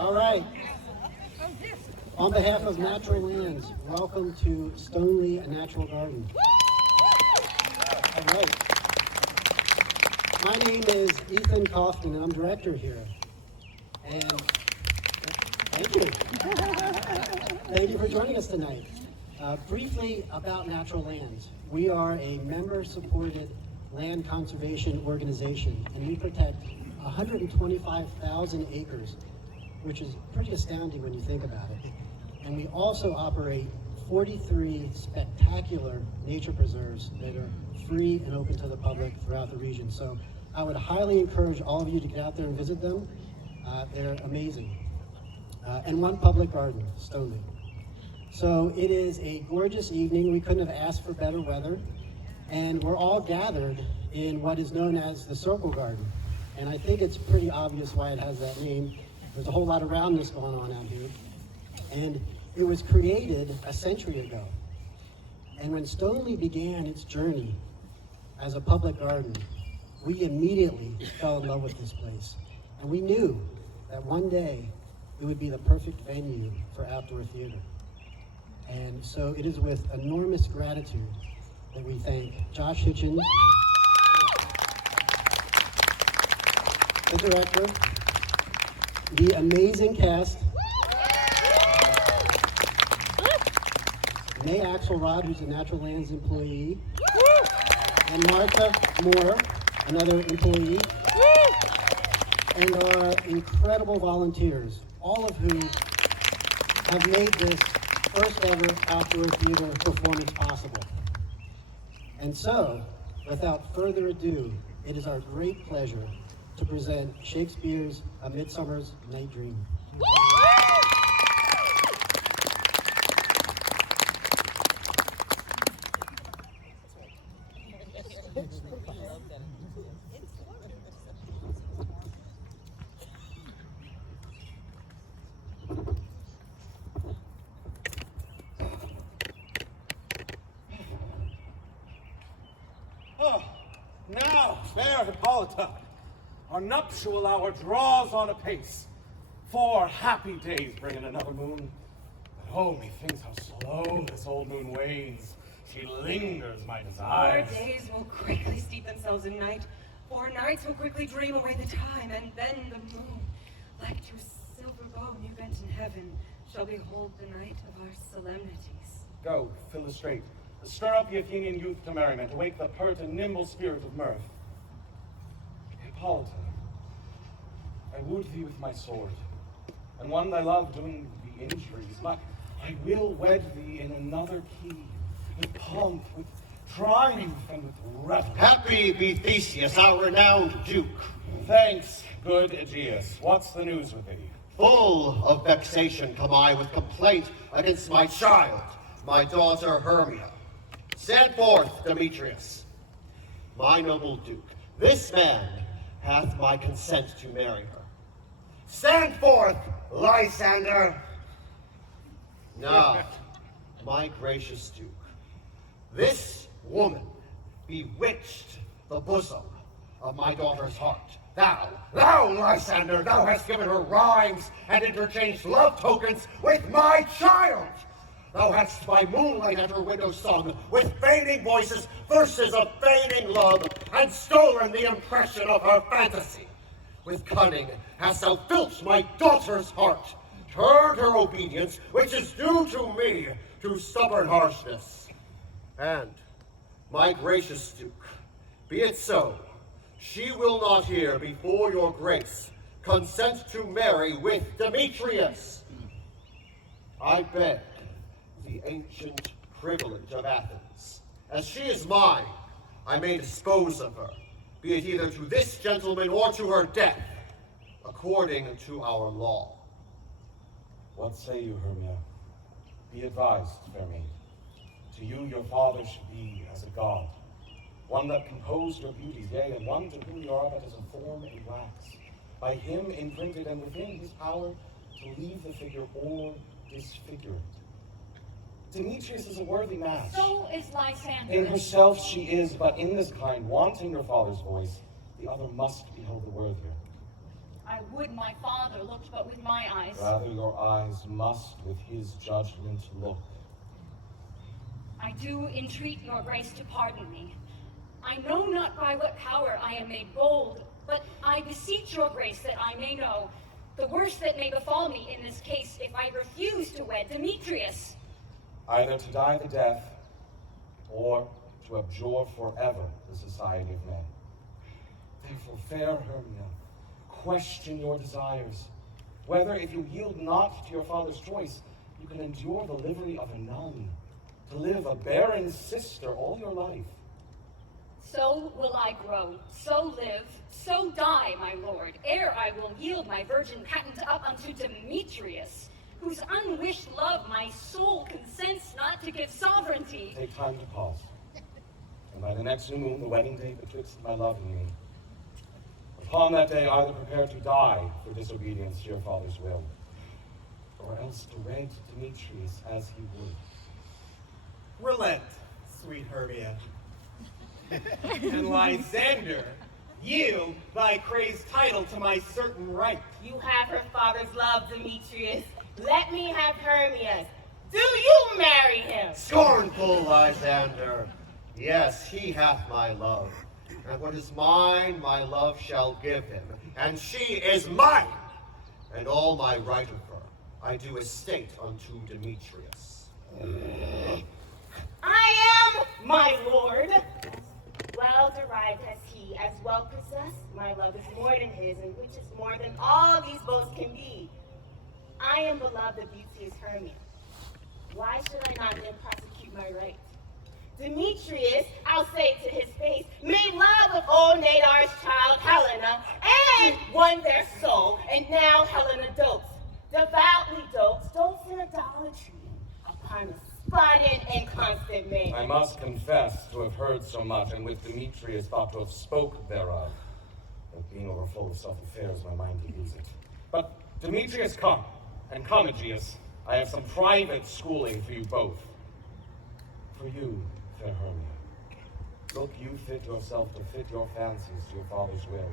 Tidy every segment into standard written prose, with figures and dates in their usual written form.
All right. On behalf of Natural Lands, welcome to Stoneleigh, a natural garden. All right. My name is Ethan Kaufman, and I'm director here. And thank you. Thank you for joining us tonight. Briefly about Natural Lands. We are a member-supported land conservation organization, and we protect 125,000 acres, which is pretty astounding when you think about it. And we also operate 43 spectacular nature preserves that are free and open to the public throughout the region. So I would highly encourage all of you to get out there and visit them. They're amazing. And one public garden, Stoneleigh. So it is a gorgeous evening. We couldn't have asked for better weather. And we're all gathered in what is known as the Circle Garden. And I think it's pretty obvious why it has that name. There's a whole lot of roundness going on out here. And it was created a century ago. And when Stoneleigh began its journey as a public garden, we immediately fell in love with this place. And we knew that one day it would be the perfect venue for outdoor theater. And so it is with enormous gratitude that we thank Josh Hitchens, the director, the amazing cast, May Axelrod, who's a Natural Lands employee, and Martha Moore, another employee, and our incredible volunteers, all of who have made this first ever outdoor theater performance possible. And so, without further ado, it is our great pleasure to present Shakespeare's A Midsummer's Night Dream. Now, fair Hippolyta, our nuptial hour draws on apace. 4 happy days bring in another moon. But oh, methinks how slow this old moon wanes. She lingers, my desires. 4 days will quickly steep themselves in night. 4 nights will quickly dream away the time, and then the moon, like to a silver bow new bent in heaven, shall behold the night of our solemnities. Go, Philostrate. Stir up the Athenian youth to merriment, awake the pert and nimble spirit of mirth. Hippolyta, I wooed thee with my sword, and won thy love doing thee injuries, but I will wed thee in another key, with pomp, with triumph, and with revel. Happy be Theseus, our renowned duke. Thanks, good Egeus. What's the news with thee? Full of vexation come I with complaint against my child, my daughter Hermia. Send forth, Demetrius. My noble duke, this man hath my consent to marry her. Send forth, Lysander. Now, my gracious duke, this woman bewitched the bosom of my daughter's heart. Thou, Lysander, thou hast given her rhymes and interchanged love tokens with my child. Thou hast by moonlight at her window sung, with feigning voices, verses of feigning love, and stolen the impression of her fantasy. With cunning hast thou filched my daughter's heart, turned her obedience, which is due to me, to stubborn harshness. And, my gracious duke, be it so, she will not hear before your grace consent to marry with Demetrius. I beg the ancient privilege of Athens. As she is mine, I may dispose of her, be it either to this gentleman or to her death, according to our law. What say you, Hermia? Be advised, fair maid. To you your father should be as a god, one that composed your beauties, yea, and one to whom you are but as a form in wax, by him imprinted and within his power to leave the figure or disfigure it. Demetrius is a worthy match. So is Lysander. In herself she is, but in this kind, wanting your father's voice, the other must behold the worthier. I would my father looked but with my eyes. Rather your eyes must with his judgment look. I do entreat your grace to pardon me. I know not by what power I am made bold, but I beseech your grace that I may know the worst that may befall me in this case if I refuse to wed Demetrius. Either to die the death, or to abjure forever the society of men. Therefore, fair Hermia, question your desires, whether if you yield not to your father's choice, you can endure the livery of a nun, to live a barren sister all your life. So will I grow, so live, so die, my lord, ere I will yield my virgin patent up unto Demetrius, whose unwished love my soul consents not to give sovereignty. Take time to pause, and by the next new moon, the wedding day betwixt my love and me. Upon that day, either prepare to die for disobedience to your father's will, or else to wed Demetrius as he would. Relent, sweet Hermia. And Lysander, yield thy crazed title to my certain right. You have her father's love, Demetrius. Let me have Hermia's. Do you marry him? Scornful Lysander, yes, he hath my love. And what is mine, my love shall give him. And she is mine, and all my right of her I do estate unto Demetrius. I am my lord. Well derived has he, as well possessed. My love is more than his, and which is more than all these boasts can be. I am beloved of beauteous Hermia. Why should I not then prosecute my right? Demetrius, I'll say to his face, made love with old Nadar's child Helena, and won their soul, and now Helena dotes, devoutly dotes in idolatry, upon a spotted and constant man. I must confess to have heard so much, and with Demetrius thought to have spoke thereof. But being overfull of self-affairs, my mind deludes it. But Demetrius, come, and come, Egeus. I have some private schooling for you both. For you, fair Hermia, look you fit yourself to fit your fancies to your father's will,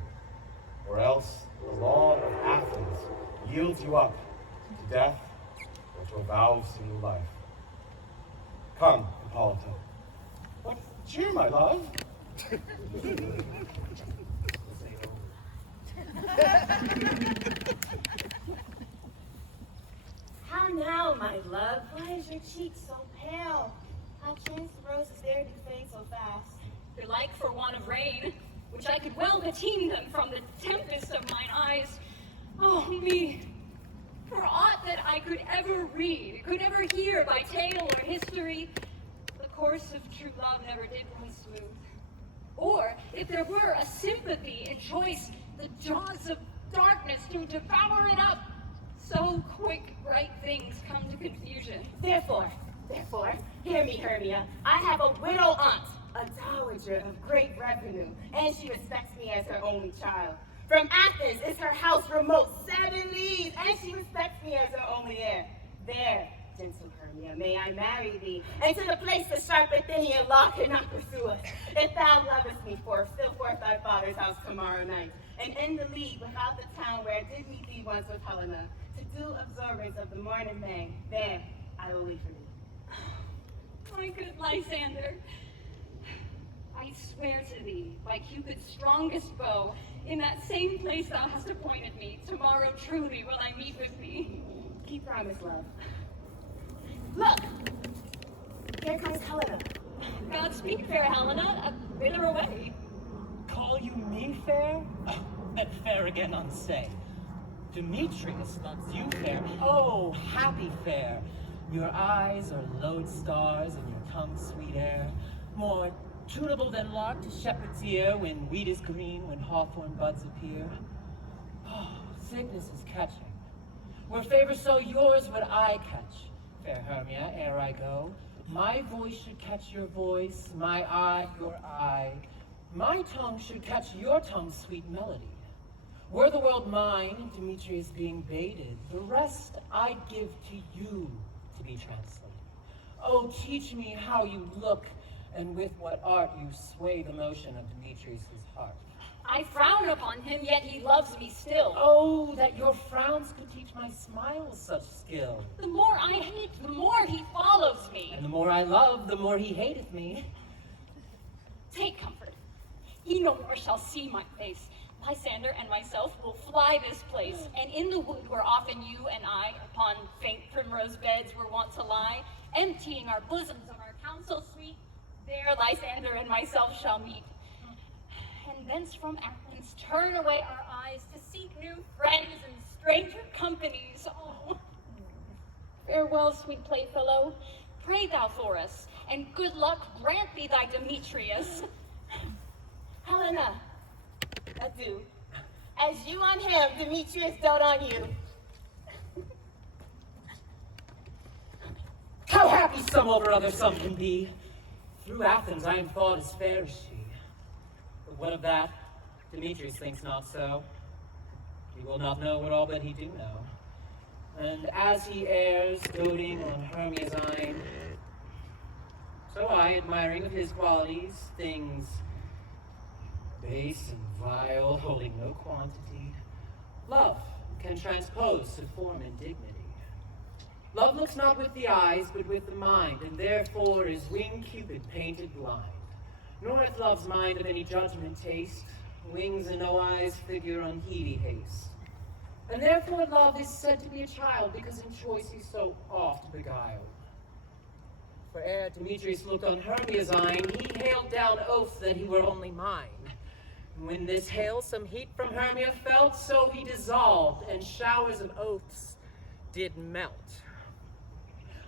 or else the law of Athens yields you up to death or to a vow of single life. Come, Hippolyta. What cheer, my love? How now, my love? Why is your cheek so pale? How chance the roses there do fade so fast? Belike for want of rain, which I could well beteen them from the tempest of mine eyes. Oh me! For aught that I could ever read, could ever hear by tale or history, the course of true love never did run smooth. Or, if there were a sympathy in choice, the jaws of darkness to devour it up, so quick bright things come to confusion. Therefore, hear me, Hermia. I have a widow aunt, a dowager of great revenue, and she respects me as her only child. From Athens is her house remote 7 leagues, and she respects me as her only heir. There, gentle Hermia, may I marry thee, and to the place the sharp Athenian law cannot pursue us. If thou lovest me, still forth thy father's house tomorrow night, and end the league without the town where I did meet thee once with Helena, to do observance of the morning May. Then I will leave for thee. My good Lysander, I swear to thee, by Cupid's strongest bow, in that same place thou hast appointed me, tomorrow truly will I meet with thee. Keep promise, love. Look! Here comes Helena. Godspeed, fair Helena, whither away? Call you me fair? Oh, that fair again unsay. Demetrius loves you fair. Oh, happy fair. Your eyes are lodestars and your tongue sweet air. More tunable than lark to shepherd's ear when wheat is green, when hawthorn buds appear. Oh, sickness is catching. Were favor so yours would I catch, fair Hermia, ere I go. My voice should catch your voice, my eye your eye. My tongue should catch your tongue's sweet melody. Were the world mine, Demetrius being baited, the rest I'd give to you to be translated. Oh, teach me how you look, and with what art you sway the motion of Demetrius' heart. I frown upon him, yet he loves me still. Oh, that your frowns could teach my smiles such skill. The more I hate, the more he follows me. And the more I love, the more he hateth me. Take comfort. He no more shall see my face. Lysander and myself will fly this place, and in the wood where often you and I, upon faint primrose beds, were wont to lie, emptying our bosoms of our counsel sweet, there Lysander and myself shall meet. And thence from Athens turn away our eyes to seek new friends and stranger companies. Oh, farewell, sweet playfellow. Pray thou for us, and good luck grant thee thy Demetrius. Helena, adieu. As you on him, Demetrius dote on you. How happy some over other some can be. Through Athens I am thought as fair as she. But what of that? Demetrius thinks not so. He will not know what all but he do know. And as he errs, doting on Hermia's eyne, so I, admiring of his qualities, things base and vile, holding no quantity, love can transpose to form and dignity. Love looks not with the eyes, but with the mind, and therefore is winged Cupid painted blind. Nor hath love's mind of any judgment taste, wings and no eyes figure unheedy haste. And therefore love is said to be a child, because in choice he's so oft beguiled. For ere Demetrius looked on Hermia's eyne, he hailed down oath that he were only mine. And when this hail some heat from Hermia felt, so he dissolved, and showers of oaths did melt.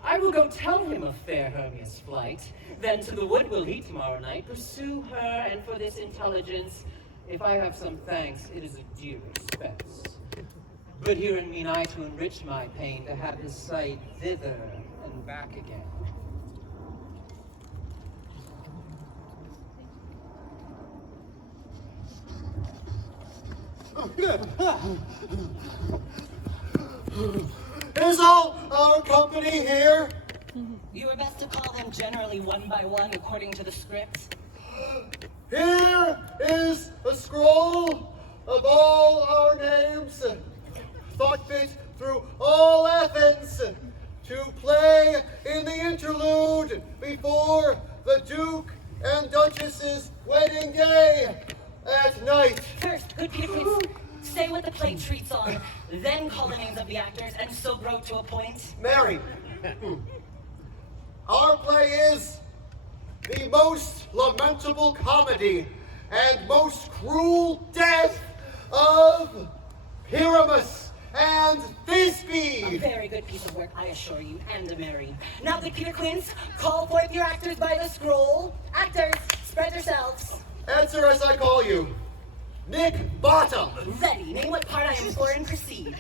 I will go tell him of fair Hermia's flight, then to the wood will he tomorrow night pursue her, and for this intelligence, if I have some thanks, it is a due expense. But herein mean I to enrich my pain, to have his sight thither and back again. Is all our company here? You were best to call them generally one by one according to the script. Here is a scroll of all our names, thought fit through all Athens, to play in the interlude before the Duke and Duchess's wedding day at night. First, good Peter Quince, say what the play treats on, then call the names of the actors, and so grow to a point. Mary, our play is the most lamentable comedy and most cruel death of Pyramus and Thisbe. A very good piece of work, I assure you, and a merry. Now, good Peter Quince, call forth your actors by the scroll. Actors, spread yourselves. Answer as I call you. Nick Bottom. Ready, name what part I am for and proceed.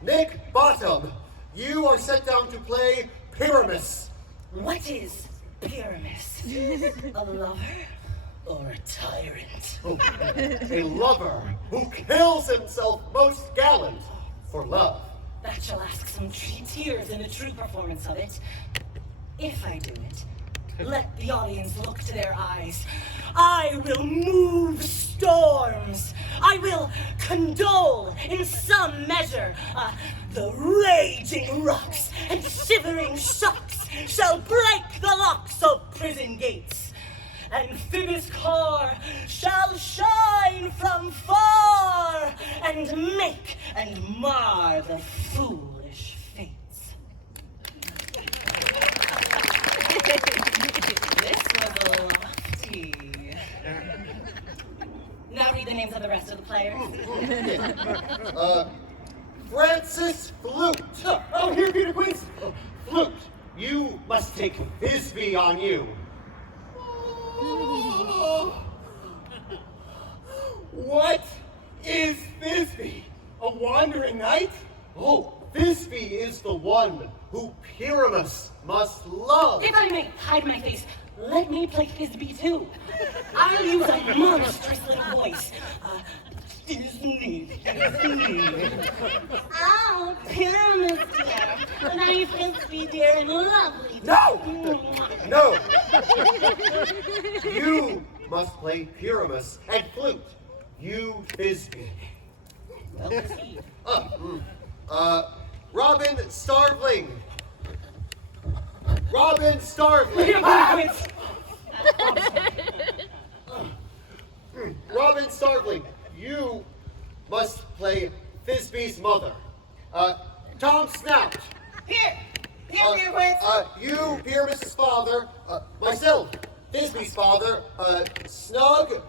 Nick Bottom, you are sent down to play Pyramus. What is Pyramus? A lover or a tyrant? Oh, a lover who kills himself most gallant for love. That shall ask some tears in a true performance of it. If I do it, let the audience look to their eyes. I will move storms. I will condole in some measure. The raging rocks and shivering shocks shall break the locks of prison gates. And Phoebus' car shall shine from far and make and mar the foolish fates. This was lofty. Now read the names of the rest of the players. Francis Flute. Oh, here, Peter Quince. Flute, you must take Thisbe on you. What is Thisbe? A wandering knight? Oh, Thisbe is the one who Pyramus must love. If I may hide my face, let me play Thisbe too. I'll use a monstrous little voice. Disney. Oh, Pyramus dear. Nice Thisbe dear and lovely. No! No! You must play Pyramus and Flute. You, Thisbe. Well received. Robin Starveling. Robin Starveling. Robin Starveling, you must play Thisbe's mother. Tom Snout. Here, Quince. You, Pyramus's father. Myself, Thisbe's father. Snug,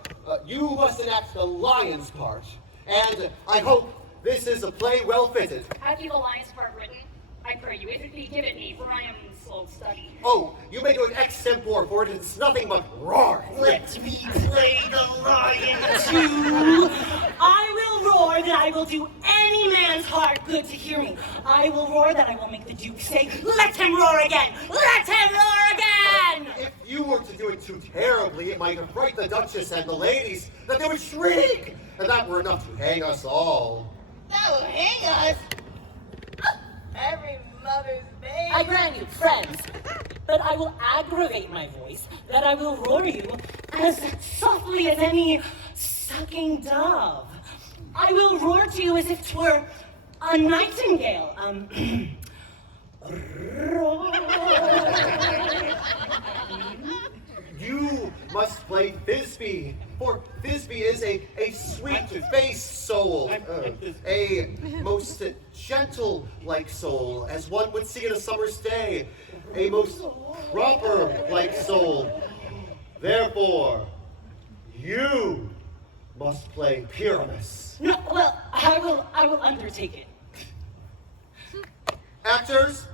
you must enact the lion's part. And I hope this is a play well fitted. Have you the lion's part written? I pray you, if it be given me, for I am slow study. Oh, you may do an extempore, for it is nothing but roar. Let me play the lion too. I will roar that I will do any man's heart good to hear me. I will roar that I will make the Duke say, let him roar again! Let him roar again! If you were to do it too terribly, it might affright the Duchess and the ladies, that they would shriek, and that were enough to hang us all. That will hang us. Every mother's baby. I grant you, friends, that I will aggravate my voice, that I will roar you as softly as any sucking dove. I will roar to you as if 'twere a nightingale. Roar. You must play Thisbe, for Thisbe is a sweet-faced soul, a most gentle-like soul, as one would see in a summer's day, a most proper-like soul. Therefore, you must play Pyramus. No, well, I will undertake it. Actors,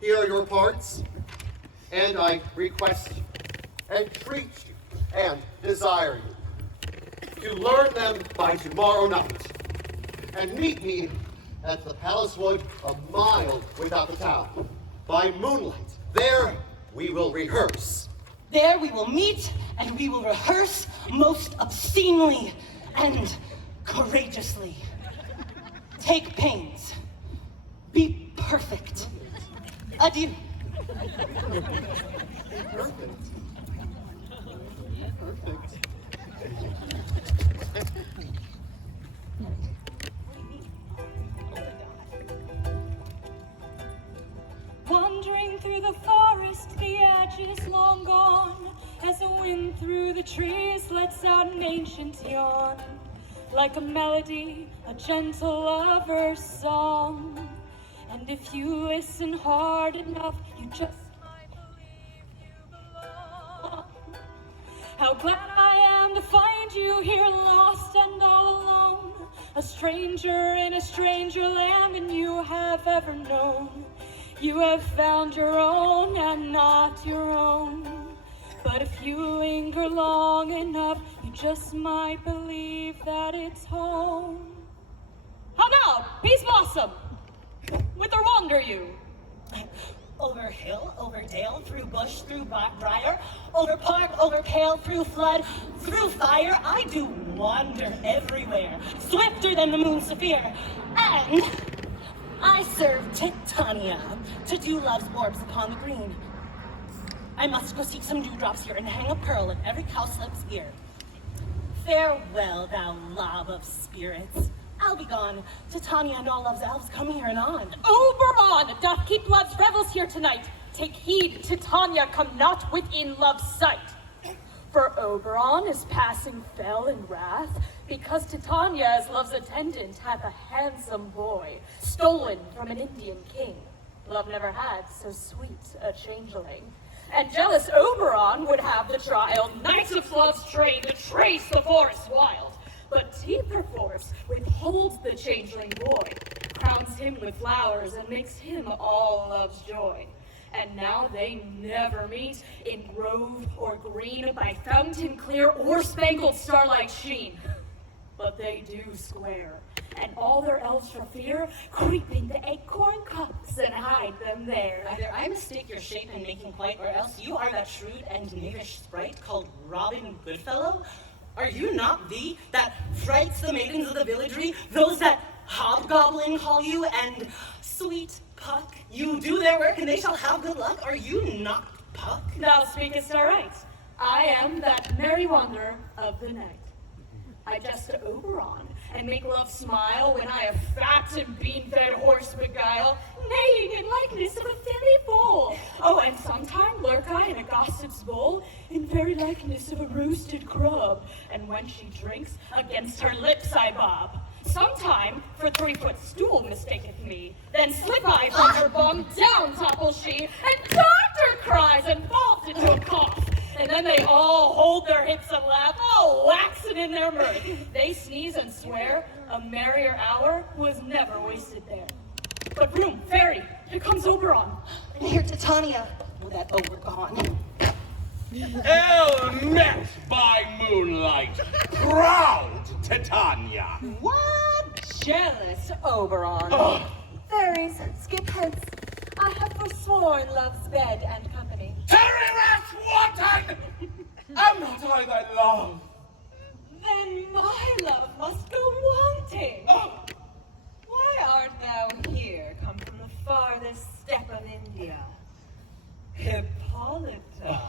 here are your parts, and I request entreat you and desire you to learn them by tomorrow night, and meet me at the Palace Wood a mile without the town. By moonlight, there we will rehearse. There we will meet and we will rehearse most obscenely and courageously. Take pains. Be perfect. Adieu. Perfect. Wandering through the forest, the edge is long gone, as the wind through the trees lets out an ancient yawn, like a melody, a gentle lover's song. And if you listen hard enough, you just might believe you belong. How glad I am to find you here, lost and all alone, a stranger in a stranger land than you have ever known. You have found your own and not your own. But if you linger long enough, you just might believe that it's home. How now, Peaseblossom? Whither wander you? Over hill, over dale, through bush, through briar, over park, over pale, through flood, through fire, I do wander everywhere, swifter than the moon Saphir. And I serve Titania to dew love's orbs upon the green. I must go seek some dewdrops here and hang a pearl in every cowslip's ear. Farewell, thou lob of spirits. I'll be gone. Titania and all love's elves come here and on. Oberon doth keep love's revels here tonight. Take heed, Titania come not within love's sight. For Oberon is passing fell in wrath, because Titania, as love's attendant, hath a handsome boy, stolen from an Indian king. Love never had so sweet a changeling. And jealous Oberon would have the child, knights of love's train, to trace the forest wild. But he perforce withholds the changeling boy, crowns him with flowers, and makes him all love's joy. And now they never meet in grove or green, by fountain clear or spangled starlight sheen. But they do square, and all their elves for fear creep into acorn cups and hide them there. Either I mistake your shape in making white, or else you are that shrewd and knavish sprite called Robin Goodfellow. Are you not thee that frights the maidens of the villagery, those that hobgoblin call you, and sweet Puck, you do their work and they shall have good luck? Are you not Puck? Thou speakest aright. I am that merry wanderer of the night. I jest to Oberon, and make love smile when I a fat and bean-fed horse beguile, neighing in likeness of a fairy foal. Oh, and sometime lurk I in a gossip's bowl, in very likeness of a roasted crab, and when she drinks, against her lips I bob. Sometime for 3-foot stool mistaketh me, then slip I from her bum, down topple she, and doctor cries and falls into a cough. And then they all hold their hips and laugh, all waxen in their mirth. They sneeze and swear a merrier hour was never wasted there. But room, fairy, here comes Oberon. And here Titania, with that overgone. Hell met by moonlight, proud Titania. What? Jealous Oberon. Fairies, skip hence. I have forsworn love's bed and company. Terry rash wanton! Am not I thy love? Then my love must go wanting. Why art thou here, come from the farthest steppe of India? Hippolyta,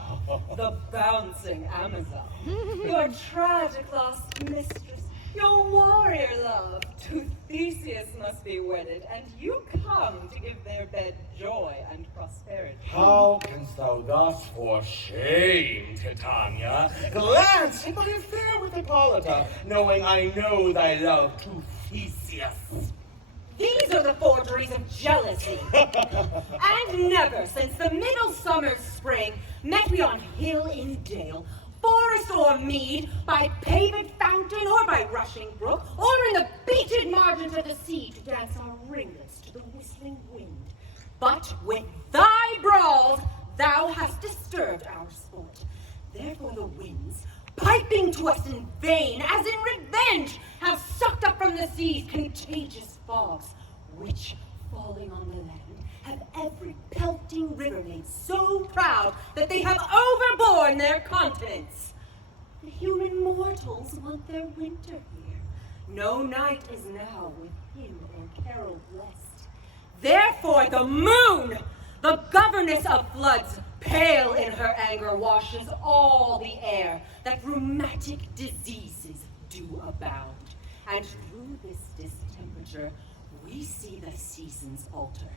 the bouncing Amazon, your tragic lost mistress, your warrior love, to Theseus must be wedded, and you come to give their bed joy and prosperity. How canst thou thus for shame, Titania, glance in my affair with Hippolyta, knowing I know thy love to Theseus? These are the forgeries of jealousy. And never since the middle summer's spring met we on hill in dale, forest or mead, by paved fountain or by rushing brook, or in the beaten margins of the sea to dance our ringlets to the whistling wind. But with thy brawls thou hast disturbed our sport. Therefore the winds, piping to us in vain, as in revenge, have sucked up from the seas contagious fogs, which, falling on the land, have every pelting river made so proud that they have overborne their continents. The human mortals want their winter here. No night is now with hymn or carol blessed. Therefore the moon, the governess of floods, pale in her anger, washes all the air, that rheumatic diseases do abound. And through this distemperature, we see the seasons alter.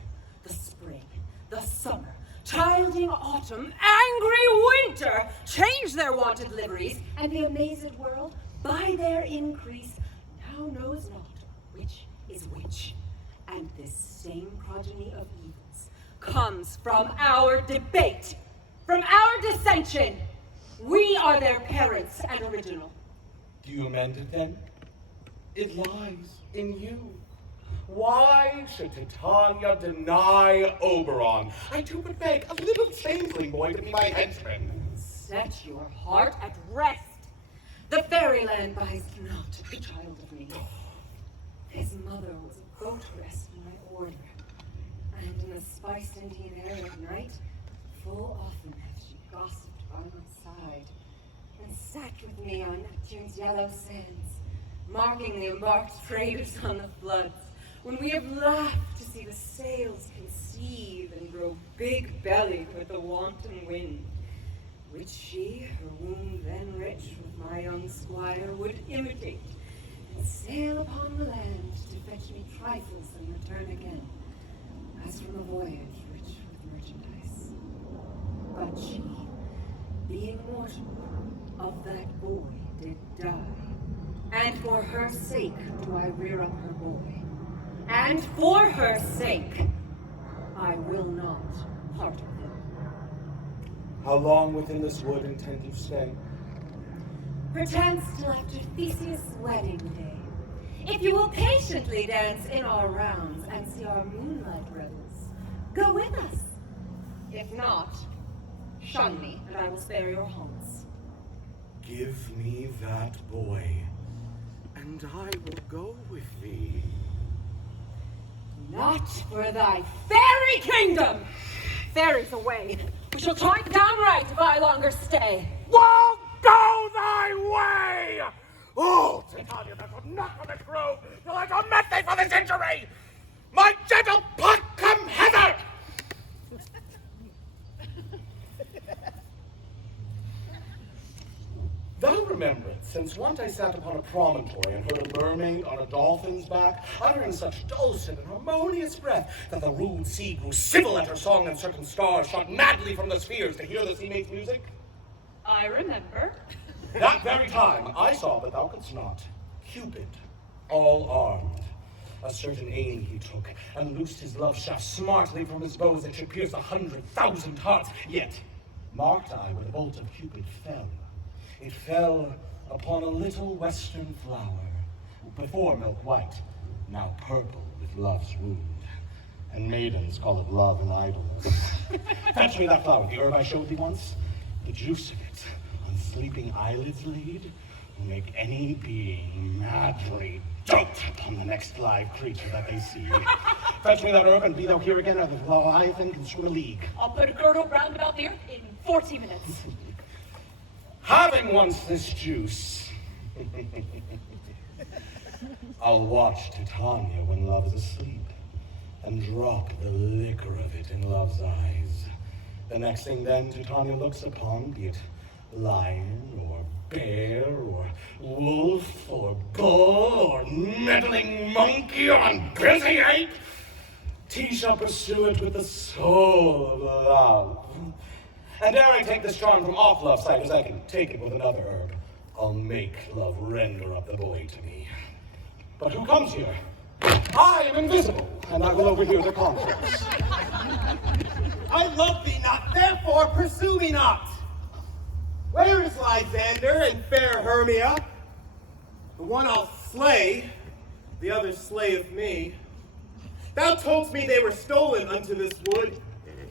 The spring, the summer, childing autumn, angry winter, change their wonted liveries, and the amazed world, by their increase, now knows not which is which. And this same progeny of evils comes from our debate, from our dissension. We are their parents and original. Do you amend it then? It lies in you. Why should Titania deny Oberon? I do but beg a little changeling boy to be my henchman. Set your heart at rest. The fairyland buys not a child of me. His mother was a votaress in my order, and in the spiced Indian air at night, full often hath she gossiped by my side, and sat with me on Neptune's yellow sands, marking the embarked traders on the floods, when we have laughed to see the sails conceive and grow big-bellied with the wanton wind, which she, her womb then rich with my young squire, would imitate, and sail upon the land to fetch me trifles and return again, as from a voyage rich with merchandise. But she, being mortal, of that boy did die, and for her sake do I rear up her boy. And for her sake, I will not part with him. How long within this wood intend you stay? Perchance till after Theseus' wedding day. If you will patiently dance in our rounds and see our moonlight revels, go with us. If not, shun me, and I will spare your haunts. Give me that boy, and I will go with thee. Not for thy fairy kingdom! Fairies away. We shall try downright if I longer stay. Won't go thy way! Oh, Titania, thou shalt not from this grove till I shall met thee for this injury! My gentle puck, come hither! once I sat upon a promontory and heard a mermaid on a dolphin's back, uttering such dulcet and harmonious breath that the rude sea grew civil at her song, and certain stars shot madly from the spheres to hear the sea maid's music. I remember. That very time I saw, but thou couldst not, Cupid, all armed. A certain aim he took, and loosed his love shaft smartly from his bows that should pierce 100,000 hearts. Yet marked I where the bolt of Cupid fell. It fell upon a little western flower, before milk white, now purple with love's wound. And maidens call it love and idleness. Fetch me that flower, the herb I showed thee once. The juice of it, on sleeping eyelids laid, will make any being madly dote upon the next live creature that they see. Fetch me that herb, and be thou here again, or the Leviathan can swim a league. I'll put a girdle round about the earth in 40 minutes. Having once this juice, I'll watch Titania when love is asleep, and drop the liquor of it in love's eyes. The next thing then Titania looks upon, be it lion or bear or wolf or bull or meddling monkey or busy ape, he shall pursue it with the soul of love. And dare I take this charm from off love's sight, as I can take it with another herb, I'll make love render up the boy to me. But who comes here? I am invisible, and I will overhear the conference. I love thee not, therefore pursue me not. Where is Lysander and fair Hermia? The one I'll slay, the other slayeth me. Thou toldst me they were stolen unto this wood.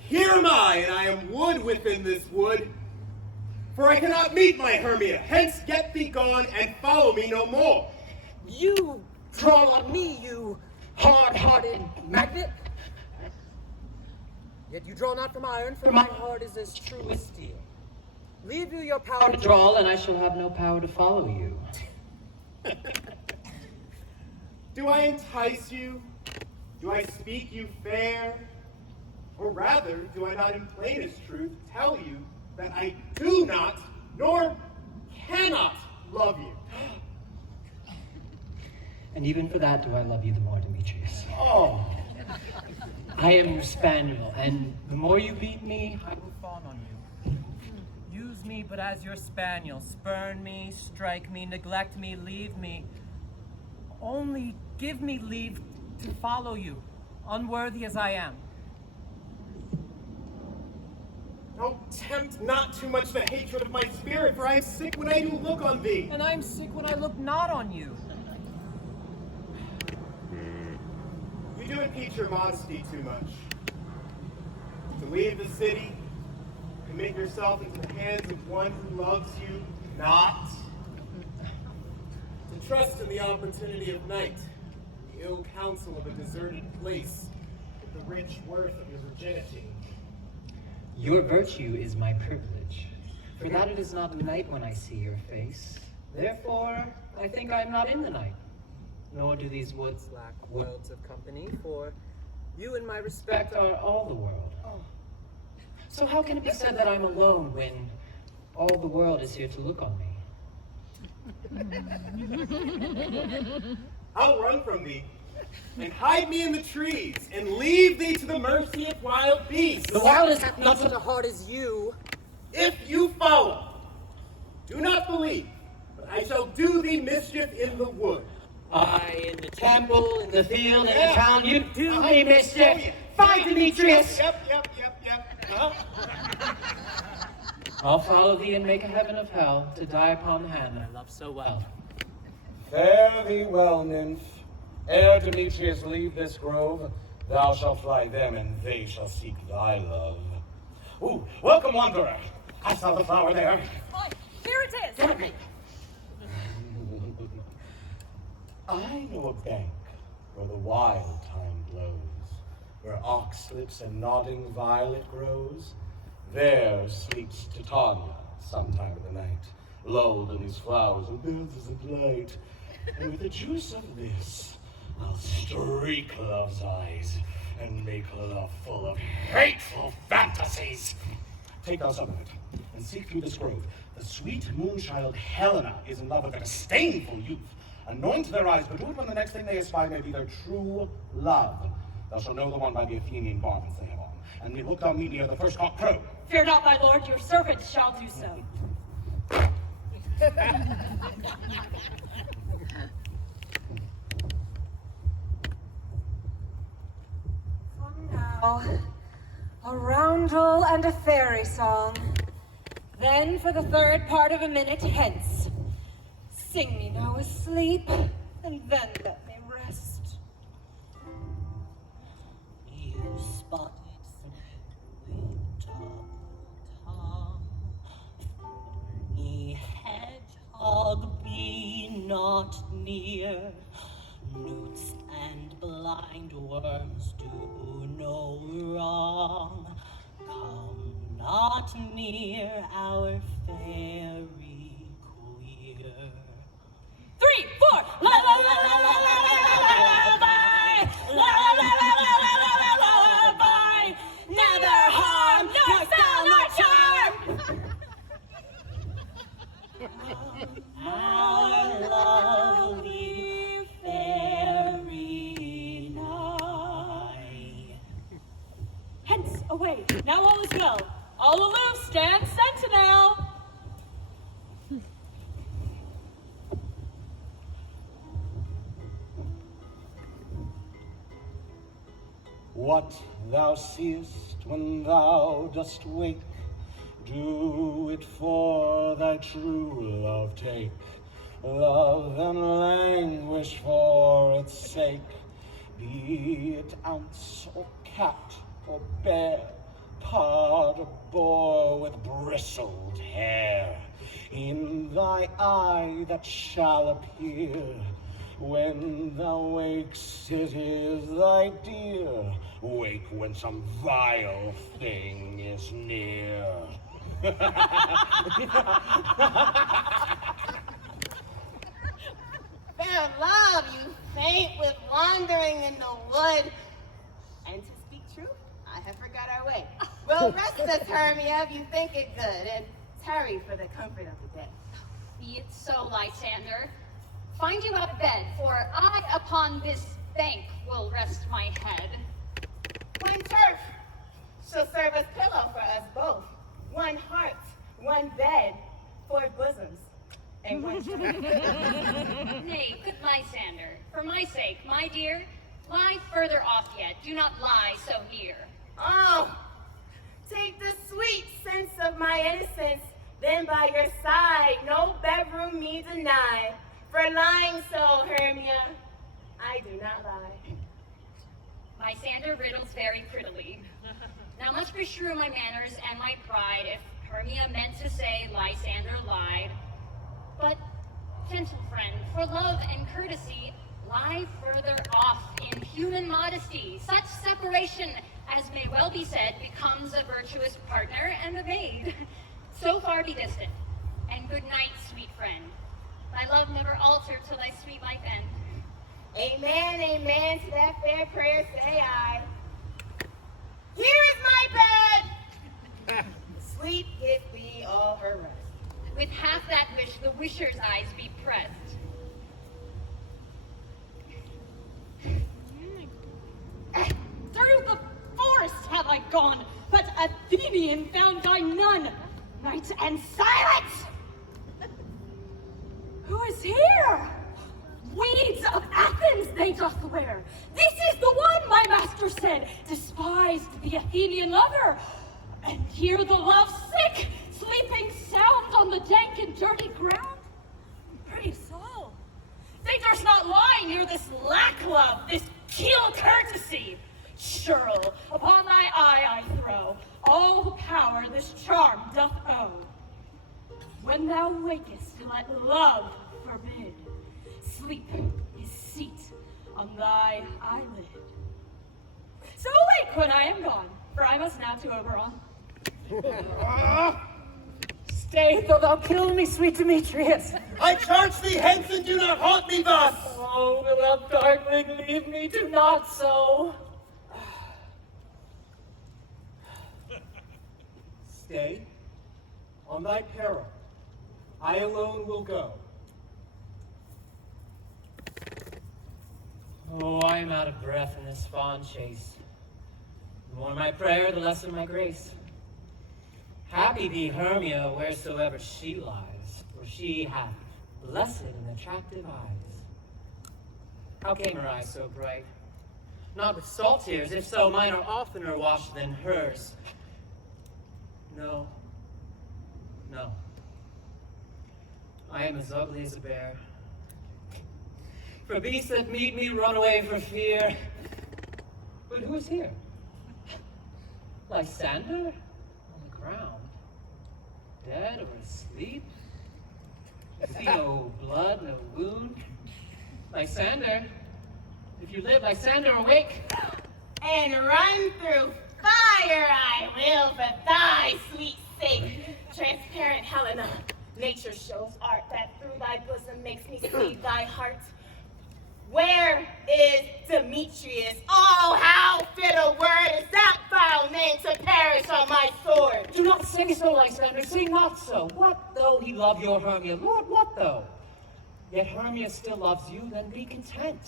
Here am I, and I am wood within this wood. For I cannot meet my Hermia. Hence get thee gone, and follow me no more. You draw on me, you hard-hearted magnet. Yet you draw not from iron, for my heart is as true as steel. Leave you your power to draw, and I shall have no power to follow you. Do I entice you? Do I speak you fair? Or rather, do I not in plainest truth tell you that I do not, nor cannot love you? And even for that do I love you the more, Demetrius. Oh, I am your spaniel, and the more you beat me, I will fawn on you. Use me but as your spaniel. Spurn me, strike me, neglect me, leave me. Only give me leave to follow you, unworthy as I am. oh, tempt not too much the hatred of my spirit, for I am sick when I do look on thee. And I am sick when I look not on you. You do impeach your modesty too much. To leave the city, commit yourself into the hands of one who loves you not. To trust in the opportunity of night, the ill counsel of a deserted place, with the rich worth of your virginity. Your virtue is my privilege, for that it is not night when I see your face. Therefore, I think I am not in the night. Nor do these woods lack worlds of company, for you in my respect are all the world. So how can it be said that I'm alone when all the world is here to look on me? I'll run from thee, and hide me in the trees, and leave thee to the mercy of wild beasts. The wildest hath not such a heart as you. If you follow, do not believe, but I shall do thee mischief in the wood. I in the temple, in the field, in the town, you do me mischief. Find Demetrius! Yep. I'll follow thee and make a heaven of hell to die upon the hand I love so well. Fare thee well, nymph. Ere Demetrius leave this grove, thou shalt fly them, and they shall seek thy love. Ooh, welcome, wanderer. I saw the flower there. Oh, here it is! I know a bank where the wild thyme blows, where oxlips and nodding violet grows. There sleeps Titania sometime of the night, lulled in these flowers and builds of light. And with the juice of this, I'll streak love's eyes and make love full of hateful fantasies. Take thou some of it, and seek through this grove. The sweet moonchild Helena is in love with a disdainful youth. Anoint their eyes, but when the next thing they espy may be their true love. Thou shalt know the one by the Athenian garments they have on, and look thou meet me ere the first cock crow. Fear not, my lord, your servant shall do so. Now, a roundel and a fairy song. Then for the third part of a minute hence. Sing me now asleep, and then let me rest. You spotted with tongue, ye hedgehog, be not near. Newts and blind worms do no wrong. Come not near our fairy queer. 3, 4, la la la la la la la la la lullaby, la la la la la la la la lullaby. Neither harm nor spell nor charm. Our lovely fairy night. Hence, away. Now all is well. All aloof, stand sentinel. What thou seest when thou dost wake, do it for thy true love take. Love and languish for its sake, be it ounce or cat or bear, pod or boar with bristled hair. In thy eye that shall appear, when thou wakes, it is thy dear. Wake when some vile thing is near. Fair love, you faint with wandering in the wood. And to speak truth, I have forgot our way. Well, rest us, Hermia, if you think it good, and tarry for the comfort of the day. Be it so, Lysander. Find you out of bed, for I upon this bank will rest my head. One turf shall serve as pillow for us both. One heart, one bed, 4 bosoms, and one child. Nay, good Lysander, for my sake, my dear, lie further off yet. Do not lie so near. Oh, take the sweet sense of my innocence, then by your side, no bedroom me deny. For lying so, Hermia, I do not lie. Lysander riddles very prettily. Now much beshrew my manners and my pride if Hermia meant to say Lysander lied. But, gentle friend, for love and courtesy, lie further off in human modesty. Such separation, as may well be said, becomes a virtuous partner and a maid. So far be distant, and good night, sweet friend. Thy love never alter till thy sweet life end. Amen, amen, to that fair prayer say I. Here is my bed! Sleep give thee all her rest. With half that wish, the wisher's eyes be pressed. Through the forest have I gone, but Athenian found I none. Night and silence! Who is here? Weeds of Athens they doth wear. This is the one, my master said, despised the Athenian lover. And here the love-sick, sleeping sound on the dank and dirty ground. Pretty soul, they durst not lie near this lack-love, this keel courtesy. Churl, upon thy eye I throw all the power this charm doth owe. When thou wakest, let love forbid. Sleep his seat on thy eyelid. So awake when I am gone, for I must now to Oberon. Stay, though thou kill me, sweet Demetrius. I charge thee hence and do not haunt me thus! Oh, will thou darkling leave me? Do not so. Stay, on thy peril. I alone will go. Oh, I am out of breath in this fond chase. The more my prayer, the lesser my grace. Happy be Hermia wheresoever she lies, for she hath blessed and attractive eyes. How came her eyes so bright? Not with salt tears, if so, mine are oftener washed than hers. No, no. I am as ugly as a bear. For beasts that meet me run away for fear. But who is here? Lysander? On the ground? Dead or asleep? I see no blood, no wound. Lysander? If you live, Lysander, awake! And run through fire I will for thy sweet sake. Transparent Helena, nature shows art that through thy bosom makes me see thy heart. Where is Demetrius? Oh, how fit a word is that foul name to perish on my sword. Do not say so, Lysander, say not so. What though he love your Hermia? Lord, what though? Yet Hermia still loves you, then be content.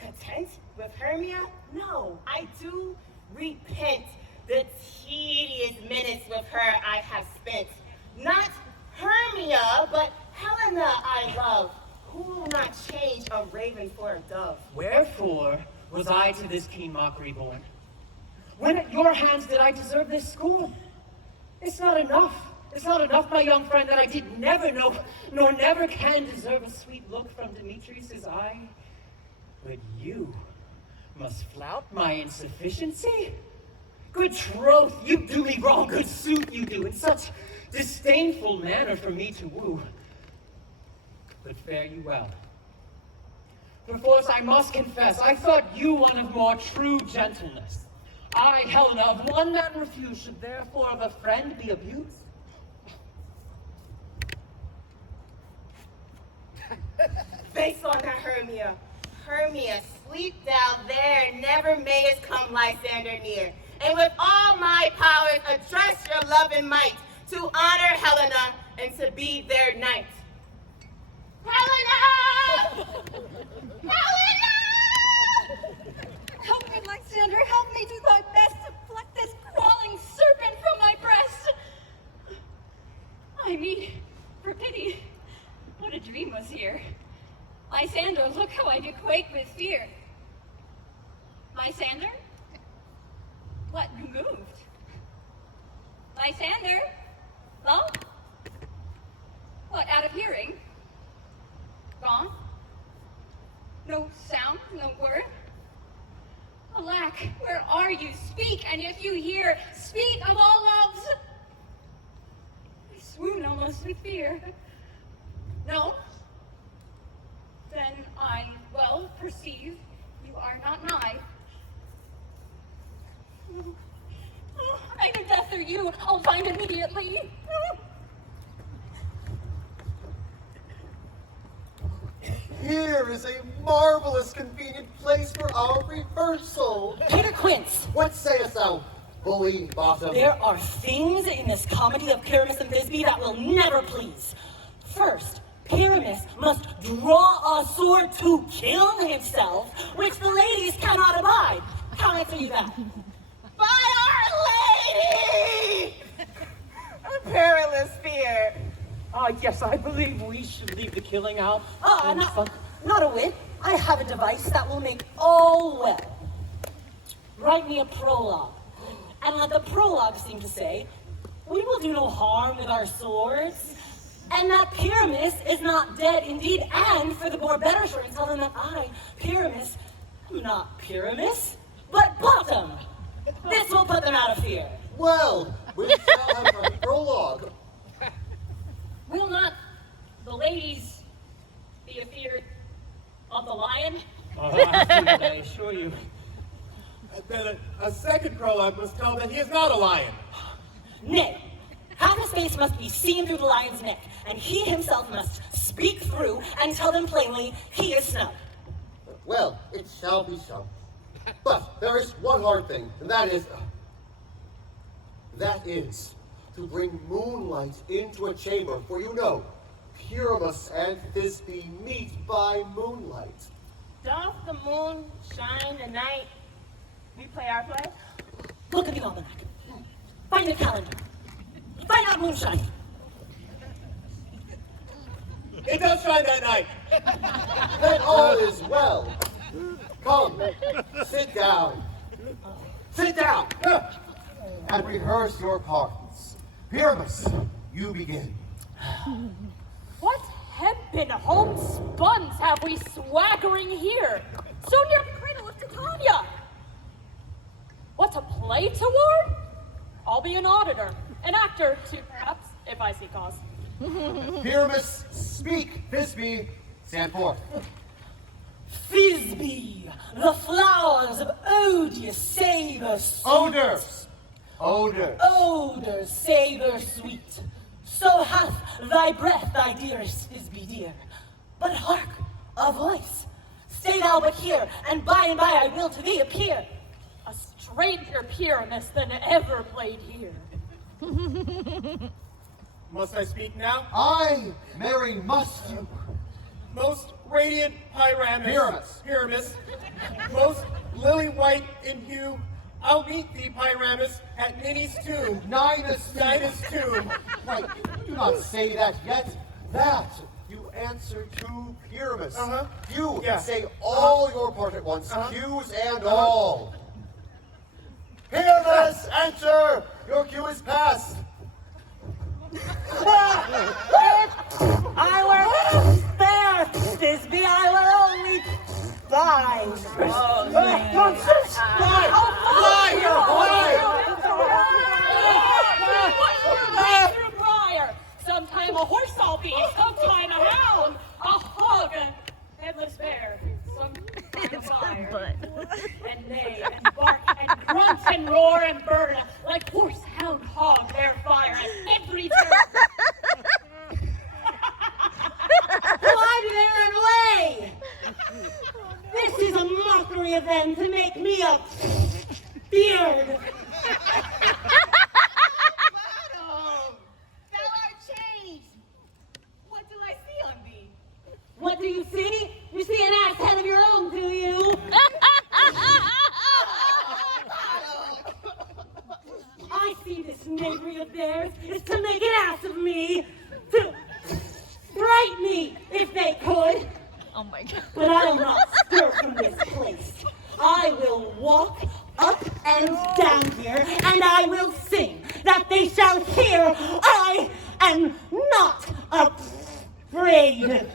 Content with Hermia? No, I do repent the tedious minutes with her I have spent. Not Hermia, but Helena I love. Who will not change a raven for a dove? Wherefore was I to this keen mockery born? When at your hands did I deserve this scorn? It's not enough. It's not enough, my young friend, that I did never know, nor never can deserve a sweet look from Demetrius' eye. But you must flout my insufficiency? Good troth, you do me wrong, good sooth you do, in such disdainful manner for me to woo. But fare you well. Perforce I must confess, I thought you one of more true gentleness. I, Helena, of one man refused, should therefore of a friend be abused? Face on her, Hermia. Hermia, sleep thou there, never mayest come Lysander near. And with all my powers, address your love and might to honor Helena and to be their knight. Helena! Helena! Help me, Lysander, help me, do thy best to pluck this crawling serpent from my breast. I mean, for pity, what a dream was here. Lysander, look how I do quake with fear. Lysander? What, you moved? Lysander? Love? What, out of hearing? Gone? No sound, no word? Alack, where are you? Speak, and if you hear, speak of all loves. I swoon almost with fear. No? Then I well perceive you are not nigh. Either death or you, I'll find immediately. Here is a marvelous convenient place for our rehearsal. Peter Quince, What sayest thou, bully bottom? there are things in this comedy of Pyramus and Thisbe that will never please. First, Pyramus must draw a sword to kill himself, which the ladies cannot abide. How answer you that? By Our Lady! A perilous fear. Yes, I believe we should leave the killing out. Not a whit. I have a device that will make all well. Write me a prologue, and let the prologue seem to say, we will do no harm with our swords, and that Pyramus is not dead indeed, and for the more better story, tell them that I, Pyramus, am not Pyramus, but Bottom. This will put them out of fear. Well, we shall have a prologue. Will not the ladies be afeard of the lion? I assure you. Then a second prologue must tell that he is not a lion. Nay, half his face must be seen through the lion's neck, and he himself must speak through and tell them plainly he is Snug. Well, it shall be so. But there is one hard thing, and that is, to bring moonlight into a chamber, for you know, Pyramus and Thisbe meet by moonlight. Doth the moon shine tonight? We play our play? Look at the almanac. Find the calendar. Find out moonshine. It does shine that night. Then all is well. Come, sit down. Sit down! And rehearse your parts. Pyramus, you begin. What hempen homespuns have we swaggering here, so near the cradle of Titania? What's a play toward? I'll be an auditor, an actor too, perhaps, if I see cause. Pyramus, speak. Thisbe, stand forth. Thisbe, the flowers of odious savor sweet. Odors. Odors savor sweet. So hath thy breath, thy dearest Thisbe dear. But hark, a voice. Stay thou but here, and by I will to thee appear. A stranger Pyramus than ever played here. Must I speak now? Aye, Mary, must you. Most radiant Pyramus. Pyramus. Most lily white in hue. I'll meet thee, Pyramus, at Ninny's tomb. Ninus tomb. Wait, do not say that yet. That you answer to Pyramus. You say all your part at once, cues and all. Pyramus, answer! Your cue is past. I were spare, Thisbe, I were only five. Nonsense! Sometime a horse I'll be, sometime a hound, a hog, a headless bear, sometime a fire. And neigh and bark and grunt and roar and burn like horse, hound, hog, bear, fire at every turn. Why do they run away? This is a mockery of them to make me a beard. Thou art changed. What do I see on thee? What do you see? You see an ass head of your own, do you? I see this knavery of theirs is to make an ass of me, to fright me if they could. Oh my God. But I will not stir from this place. I will walk up and down here, and I will sing that they shall hear I am not afraid.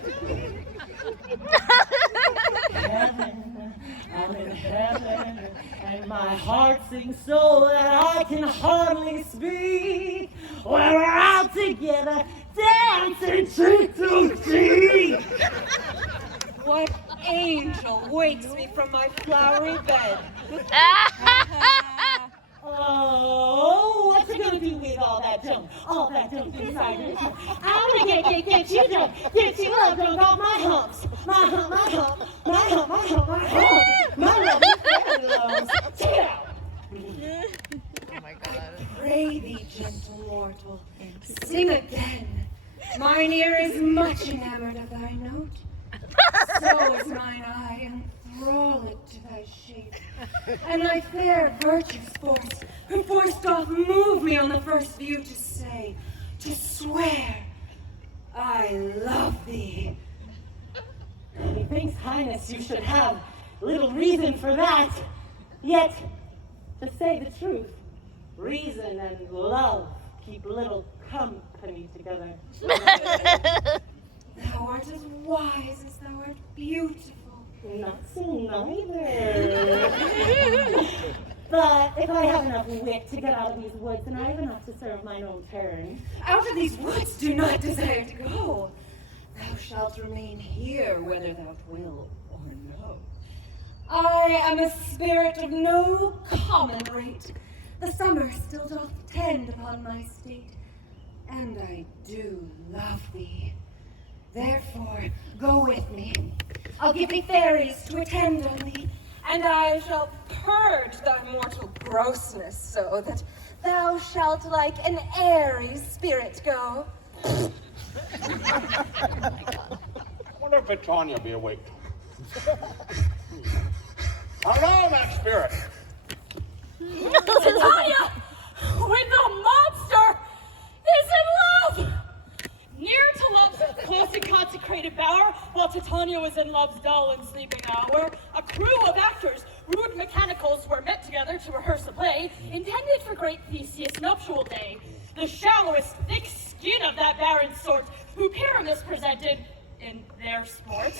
Heaven, I'm in heaven, and my heart sings so that I can hardly speak. When we're out together, dancing cheek to cheek. What angel wakes me from my flowery bed? Oh, what you gonna do with all that junk? All that junk inside your head? I'm gonna get you drunk. Get you all drunk off my humps. My hump, my hump, my hump, my hump, my hump. My love, check out. Oh my God. Pray thee, gentle mortal, sing again. Mine ear is much enamored of thy note. So is mine eye enthralled to thy shape, and thy fair virtue's force, her force doth move me on the first view to say, to swear, I love thee. Methinks, Highness, you should have little reason for that. Yet, to say the truth, reason and love keep little company together. Thou art as wise as thou art beautiful. Not so neither. But if I have enough wit to get out of these woods, then I have enough to serve mine own turn. Out of these woods do not desire to go. Thou shalt remain here whether thou will or no. I am a spirit of no common rate. The summer still doth tend upon my state, and I do love thee. Therefore, go with me. I'll give thee fairies to attend on thee, and I shall purge thy mortal grossness so that thou shalt like an airy spirit go. Wonder if Titania be awake. Hello, that spirit. Titania, with the monster, is in love! Near to love's close and consecrated bower, while Titania was in love's dull and sleeping hour, a crew of actors, rude mechanicals, were met together to rehearse a play intended for great Theseus' nuptial day. The shallowest thick skin of that barren sort, who Pyramus presented in their sport,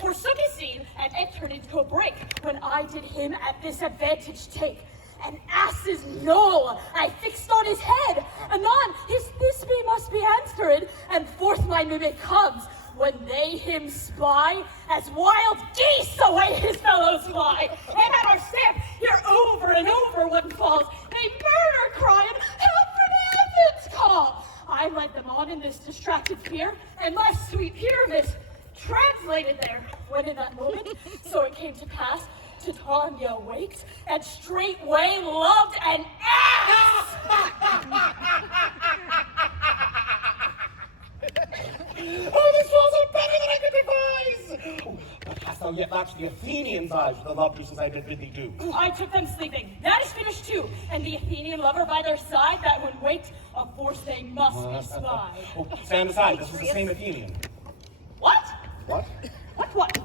forsook his scene and entered into a break, when I did him at this advantage take. An ass's knoll I fixed on his head. Anon his thisbe must be answered, and forth my mimic comes, when they him spy, as wild geese away his fellows fly. And at our stamp, hear over and over one falls, they murder crying, help from Athens call. I led them on in this distracted fear, and my sweet Pyramus translated there, when in that moment, so it came to pass, Titania waked, and straightway loved an ass! Oh, this falls are better than I could devise! Oh, but hast thou yet latched the Athenians' eyes with the love juices I did bid thee do? I took them sleeping. That is finished too. And the Athenian lover by their side, that when waked, of force they must be spy. Oh, stand aside, this is the same Athenian. What? What? What?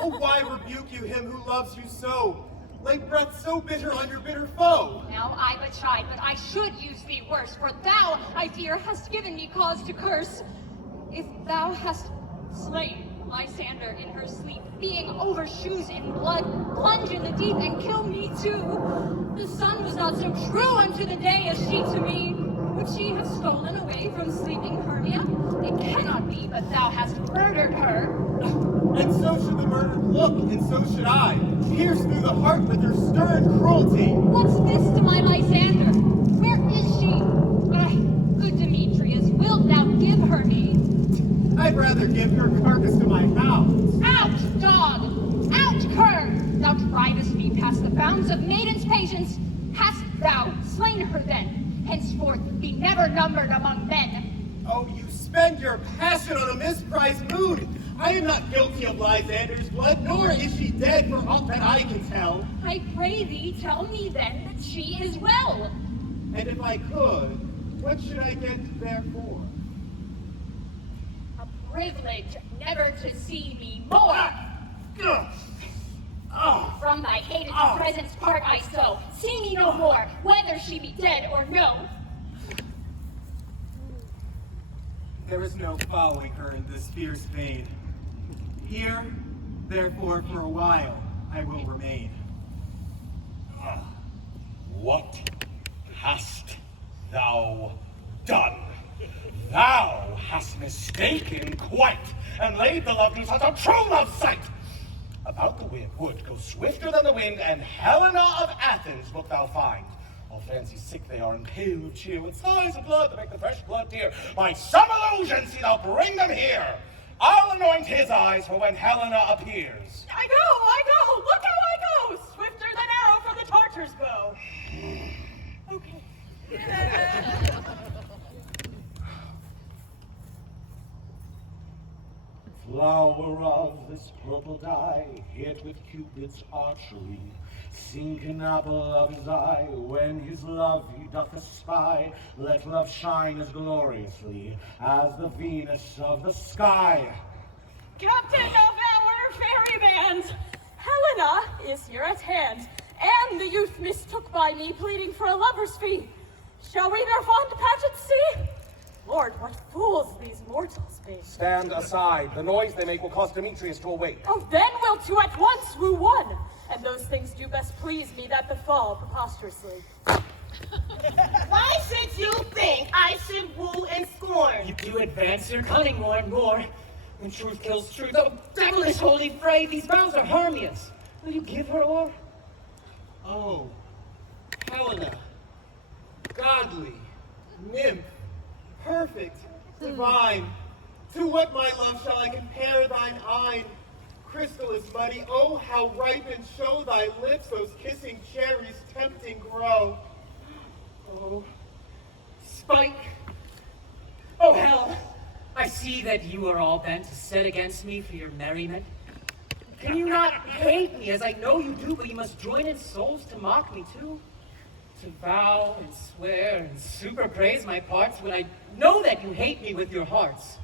Oh, why rebuke you him who loves you so? Lay breath so bitter on your bitter foe. Now I but chide, but I should use thee worse, for thou, I fear, hast given me cause to curse. If thou hast slain Lysander in her sleep, being overshoes in blood, plunge in the deep and kill me too. The sun was not so true unto the day as she to me. Would she have stolen away from sleeping Hermia? It cannot be, but thou hast murdered her. And so should the murdered look, and so should I, pierce through the heart with her stern cruelty. What's this to my Lysander? Where is she? Ay, good Demetrius, wilt thou give her me? I'd rather give her carcass to my hounds. Out, dog! Out, cur! Thou drivest me past the bounds of maiden's patience. Hast thou slain her then? Henceforth be never numbered among men. Oh, you spend your passion on a misprized mood. I am not guilty of Lysander's blood, nor is she dead for aught that I can tell. I pray thee, tell me then that she is well. And if I could, what should I get therefore? A privilege never to see me more. From thy hated presence part I so. See me no more, whether she be dead or no. There is no following her in this fierce vein. Here, therefore, for a while, I will remain. What hast thou done? Thou hast mistaken quite, and laid the love juice out of true love's sight. About the wood go swifter than the wind, and Helena of Athens wilt thou find. All fancies sick they are, and pale of cheer, with sighs of blood that make the fresh blood dear. By some illusion see thou bring them here. I'll anoint his eyes for when Helena appears. I go! Look how I go! Swifter than arrow from the Tartar's bow. Okay. Flower of this purple dye, hit with Cupid's archery, sinking apple of his eye, when his love he doth espy, let love shine as gloriously as the Venus of the sky. Captain of our fairy band, Helena is here at hand, and the youth mistook by me, pleading for a lover's fee. Shall we their fond pageant see? Lord, what fools these mortals be. Stand aside. The noise they make will cause Demetrius to awake. Oh, then we'll two at once woo one. And those things do best please me that befall preposterously. Why should you think I should woo and scorn? You do advance your cunning more and more. When truth kills truth, oh, devilish holy fray, these vows are Hermia's. Will you give her o'er? Oh, Helena, godly, nymph, perfect, divine, to what, my love, shall I compare thine eyne? Crystal is muddy, oh, how ripe and show thy lips, those kissing cherries tempting grow. Oh, spite. Oh, hell. I see that you are all bent to set against me for your merriment. Can you not hate me, as I know you do, but you must join in souls to mock me too? To vow and swear and super praise my parts when I know that you hate me with your hearts.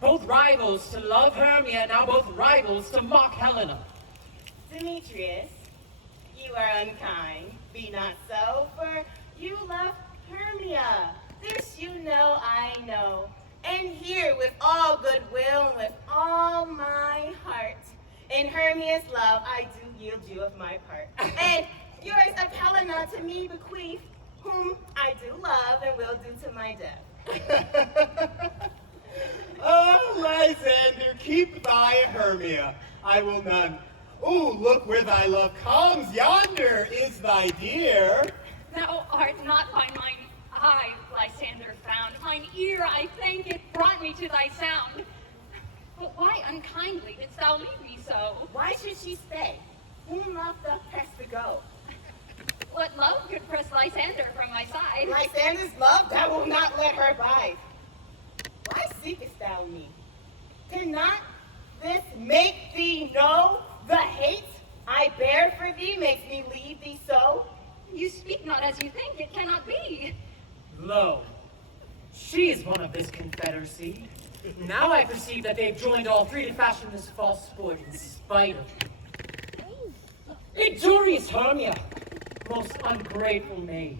Both rivals to love Hermia, now both rivals to mock Helena. Demetrius, you are unkind. Be not so, for you love Hermia. This you know I know. And here with all goodwill and with all my heart. In Hermia's love, I do yield you of my part. And yours of Helena to me bequeath, whom I do love and will do to my death. Oh, Lysander, keep thy Hermia. I will none. Oh, look where thy love comes. Yonder is thy dear. Thou art not by mine eye, Lysander, found. Mine ear, I thank it, brought me to thy sound. But why unkindly didst thou leave me so? Why should she stay? Whom love doth press to go? What love could press Lysander from my side? Lysander's love, thou will not let her bide. Why seekest thou me? Cannot this make thee know the hate I bear for thee makes me leave thee so? You speak not as you think, it cannot be. Lo, she is one of this confederacy. Now I perceive that they've joined all three to fashion this false sport in spite of me. Injurious Hermia, most ungrateful maid.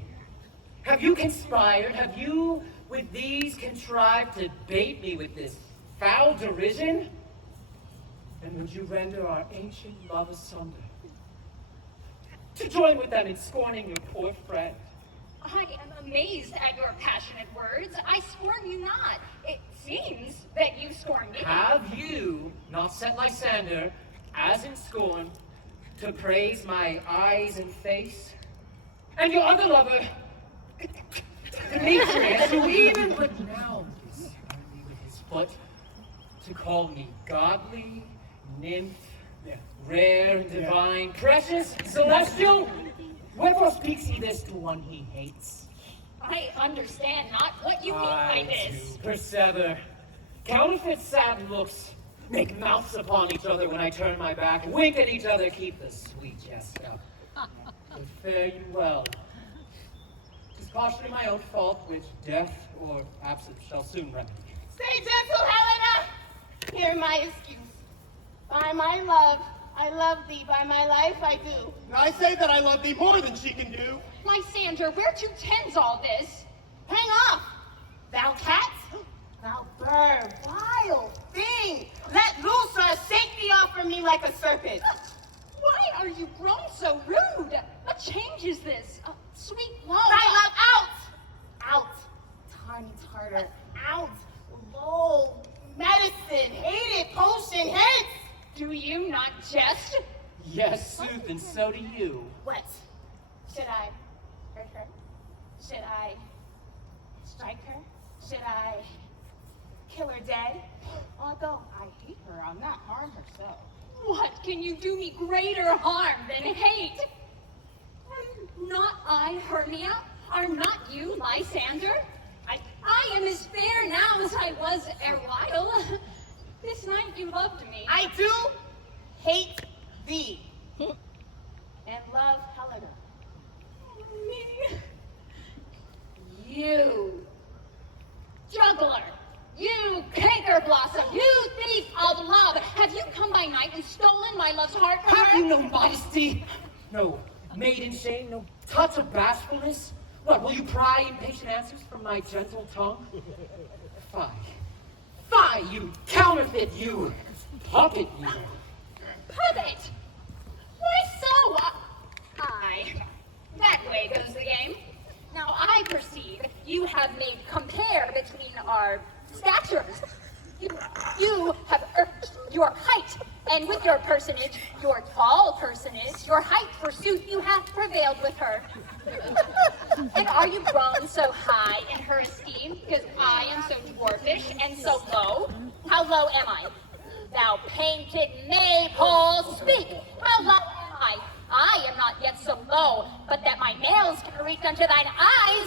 Have you conspired? Have you with these contrived to bait me with this foul derision? And would you render our ancient love asunder? To join with them in scorning your poor friend? I am amazed at your passionate words. I scorn you not. It seems that you scorn me. Have you not set Lysander, as in scorn, to praise my eyes and face? And your other lover, Demetrius, who even but now besmirred me with his foot, to call me godly, nymph, rare and divine, precious, celestial? Wherefore speaks he this to one he hates? I understand not what you mean by this. Too persever. Counterfeit sad looks make mouths upon each other when I turn my back, and wink at each other, keep the sweet jest up. But fare you well. 'Tis partially my own fault, which death or absence shall soon remedy. Stay gentle, Helena! Hear my excuse. By my love, I love thee. By my life, I do. I say that I love thee more than she can do. Lysander, whereto tends all this? Hang off, thou cat! Thou bird, vile thing! Let loose or shake thee off from me like a serpent. Why are you grown so rude? What change is this? Sweet love. Thy love out! Out, tiny tartar, out! Low, medicine, hated potion, hence! Do you not jest? Yes, sooth, and so do you. What? Should I hurt her? Should I strike her? Should I kill her dead? Although I hate her, I'll not harm her so. What can you do me greater harm than hate? Am not I Hermia? Are not you Lysander? I am as fair now as I was erewhile. This night you loved me. I do hate thee and love Helena. Me? You juggler! You Blossom! You thief of love! Have you come by night and stolen my love's heart from her? Have you no modesty? No maiden shame? No touch of bashfulness? What, will you pry impatient answers from my gentle tongue? Fie. Fie, you counterfeit, you puppet, you. Puppet! Why so? Aye, that way goes the game. Now I perceive you have made compare between our statures. You have urged your height, and with your personage, your tall personage, your height forsooth, you have prevailed with her. And are you grown so high in her esteem, because I am so dwarfish and so low? How low am I? Thou painted maypole, speak! How low am I? I am not yet so low, but that my nails can reach unto thine eyes.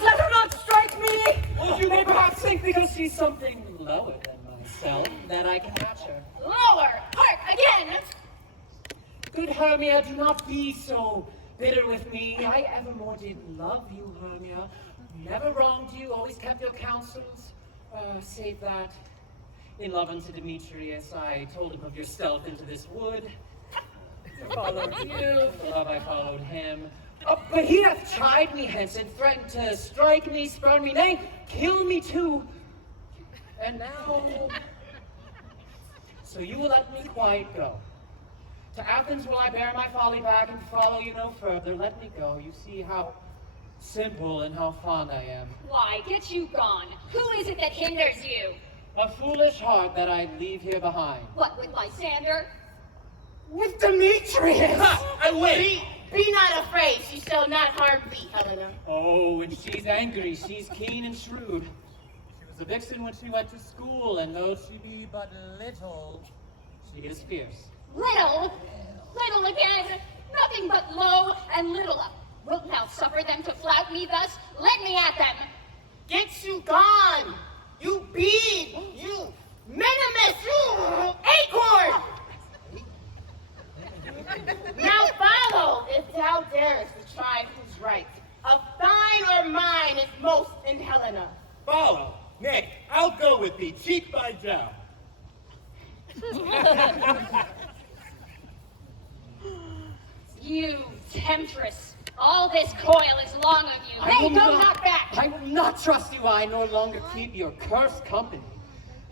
Good Hermia, do not be so bitter with me. I evermore did love you, Hermia. Never wronged you, always kept your counsels. Save that. In love unto Demetrius, I told him of your stealth into this wood. I followed you, for love I followed him. But he hath chid me hence, and threatened to strike me, spurn me, nay, kill me too. And now... So you will let me quiet go. To Athens will I bear my folly back, and follow you no further. Let me go. You see how simple and how fond I am. Why, get you gone. Who is it that hinders you? A foolish heart that I leave here behind. What, with Lysander? With Demetrius! I wait! Be not afraid, she shall not harm thee, Helena. Oh, when she's angry, she's keen and shrewd. She was a vixen when she went to school, and though she be but little, she is fierce. Little? Little again? Nothing but low and little. Wilt thou suffer them to flout me thus? Let me at them. Get you gone! You bead! You minimus! You acorn! Now follow, if thou darest to try who's right. Of thine or mine is most in Helena. Follow. Nay, I'll go with thee, cheek by jowl. You temptress. All this coil is long of you. Nay, go not back. I will not trust you, I no longer keep your cursed company.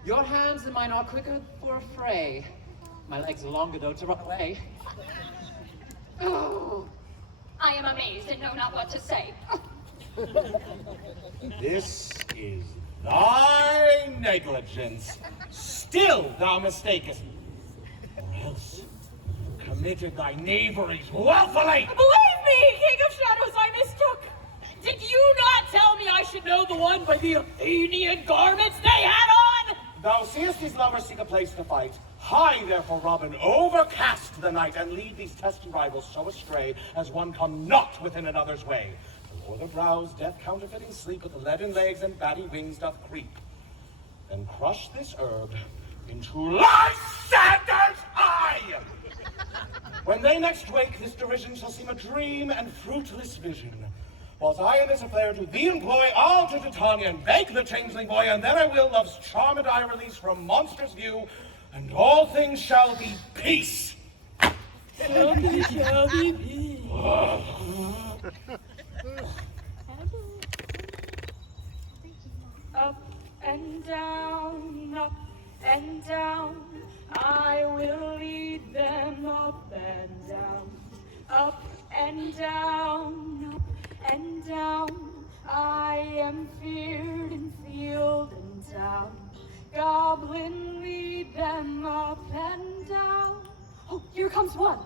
Your hands and mine are quicker for a fray. My legs are longer, though, to run away. Oh, I am amazed and know not what to say. This is thy negligence. Still thou mistakest, or else committed thy knaveries willfully. Believe me, King of Shadows, I mistook. Did you not tell me I should know the one by the Athenian garments they had on? Thou seest these lovers seek a place to fight. Hie, therefore, Robin, overcast the night, and lead these testy rivals so astray as one come not within another's way. O'er the brows death counterfeiting sleep, with the leaden legs and batty wings doth creep. Then crush this herb into Lysander's eye! When they next wake, this derision shall seem a dream and fruitless vision. Whilst I in this affair do thee employ, I'll to Titania and bake the changeling boy, and then I will love's charmed eye release from monstrous view, and all things shall be peace. Shall be peace. Up and down, I will lead them up and down. Up and down, I am feared in field and town. Goblin, lead them up and down. Oh, here comes one.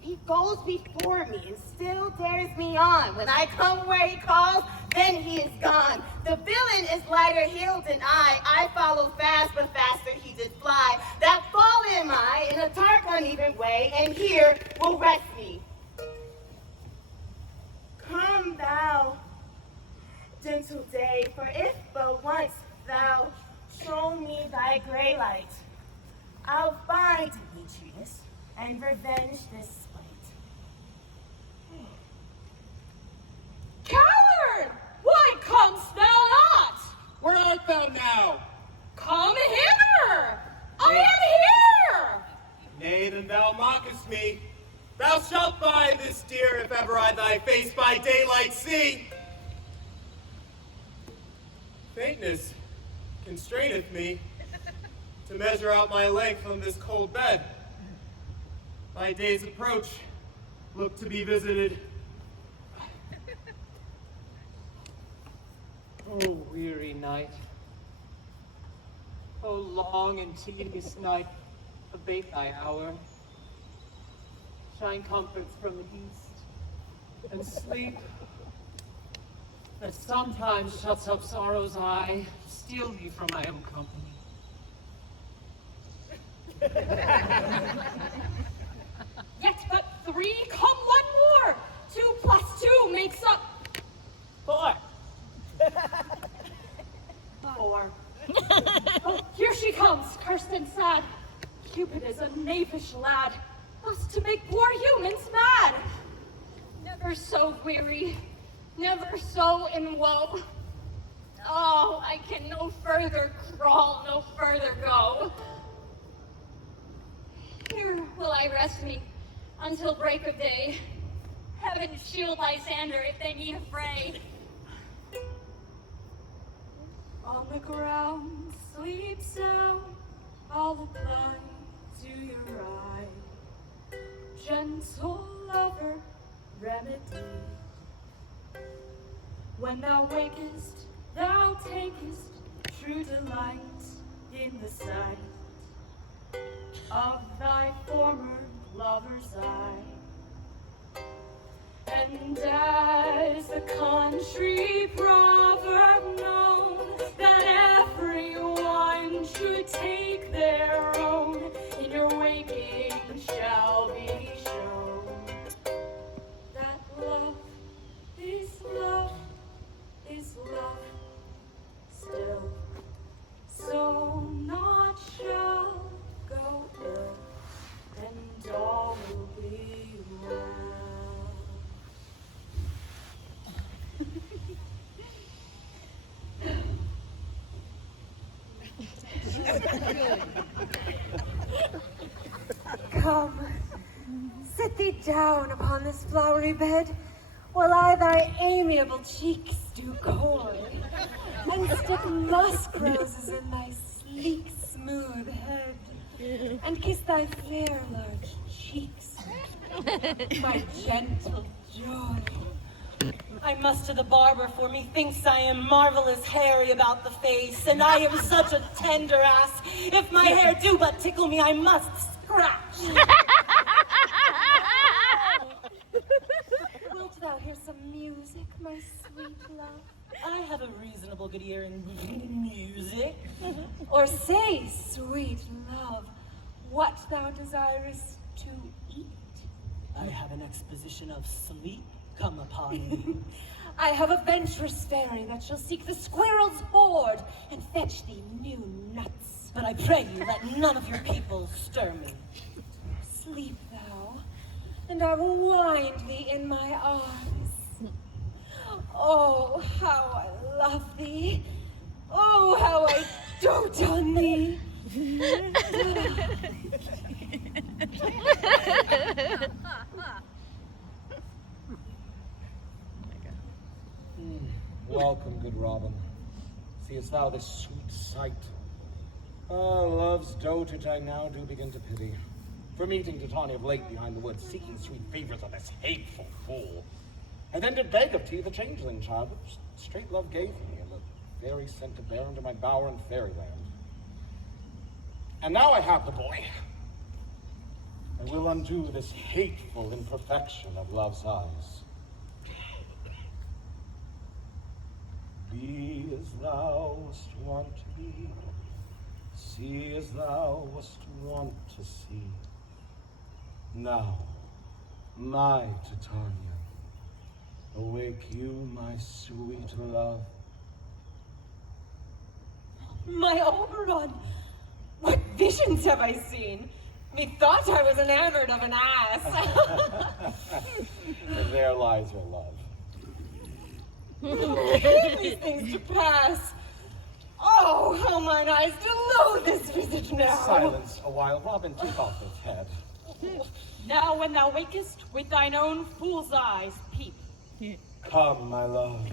He goes before me and still dares me on. When I come where he calls, then he is gone. The villain is lighter heeled than I follow fast, but faster he did fly. That fall am I in a dark, uneven way, and here will rest me. Come thou, gentle day, for if but once thou show me thy gray light, I'll find Demetrius and revenge this spite. Coward! Why comest thou not? Where art thou now? Come hither! I am here! Nay, then thou mockest me. Thou shalt find this deer if ever I thy face by daylight see. Faintness constraineth me to measure out my length on this cold bed. Thy day's approach look to be visited. Oh, weary night. Oh, long and tedious night, abate thy hour. Shine comforts from the east, and sleep that sometimes shuts up sorrow's eye, steal thee from my own company. Yet but 3, come one more! 2 + 2 makes up 4. 4. Oh, here she comes, cursed and sad. Cupid is a knavish lad. Thus never so weary, never so in woe. Oh, I can no further crawl, no further go. Here will I rest me until break of day. Heaven shield Lysander if they need a fray. On the ground, sleep sound, I'll apply to your eye. Gentle lover, remedy. When thou wakest, thou takest true delight in the sight of thy former lover's eye. And as the country proverb known, that everyone should take their own, in your waking shall be shown. That love is love, is love still. So naught shall go ill, and all will be well. Come, sit thee down upon this flowery bed, while I thy amiable cheeks do coy, and stick musk roses in thy sleek, smooth head, and kiss thy fair, large cheeks, my gentle joy. I must to the barber, for methinks I am marvelous hairy about the face, and I am such a tender ass. If my hair do but tickle me, I must scratch. Wilt thou hear some music, my sweet love? I have a reasonable good ear in music. Or say, sweet love, what thou desirest to eat? I have an exposition of sleep come upon me. I have a venturous fairy that shall seek the squirrel's hoard and fetch thee new nuts. But I pray you, let none of your people stir me. Sleep thou, and I will wind thee in my arms. Oh, how I love thee. Oh, how I dote on thee. Welcome, good Robin. Seest thou this sweet sight? Ah, love's dotage I now do begin to pity. For meeting Titania of late behind the woods, seeking sweet favors of this hateful fool. And then did beg of thee the changeling child, which straight love gave me, and the fairy sent to bear unto my bower in fairyland. And now I have the boy. I will undo this hateful imperfection of love's eyes. Be as thou wast wont to be, see as thou wast wont to see. Now, my Titania, awake you, my sweet love. My Oberon, what visions have I seen? Methought I was enamored of an ass. And there lies your love. Who came these things to pass? Oh, how mine eyes do loathe this visage now. Silence a while, Robin, take off his head. Now when thou wakest, with thine own fool's eyes peep. Come, my love,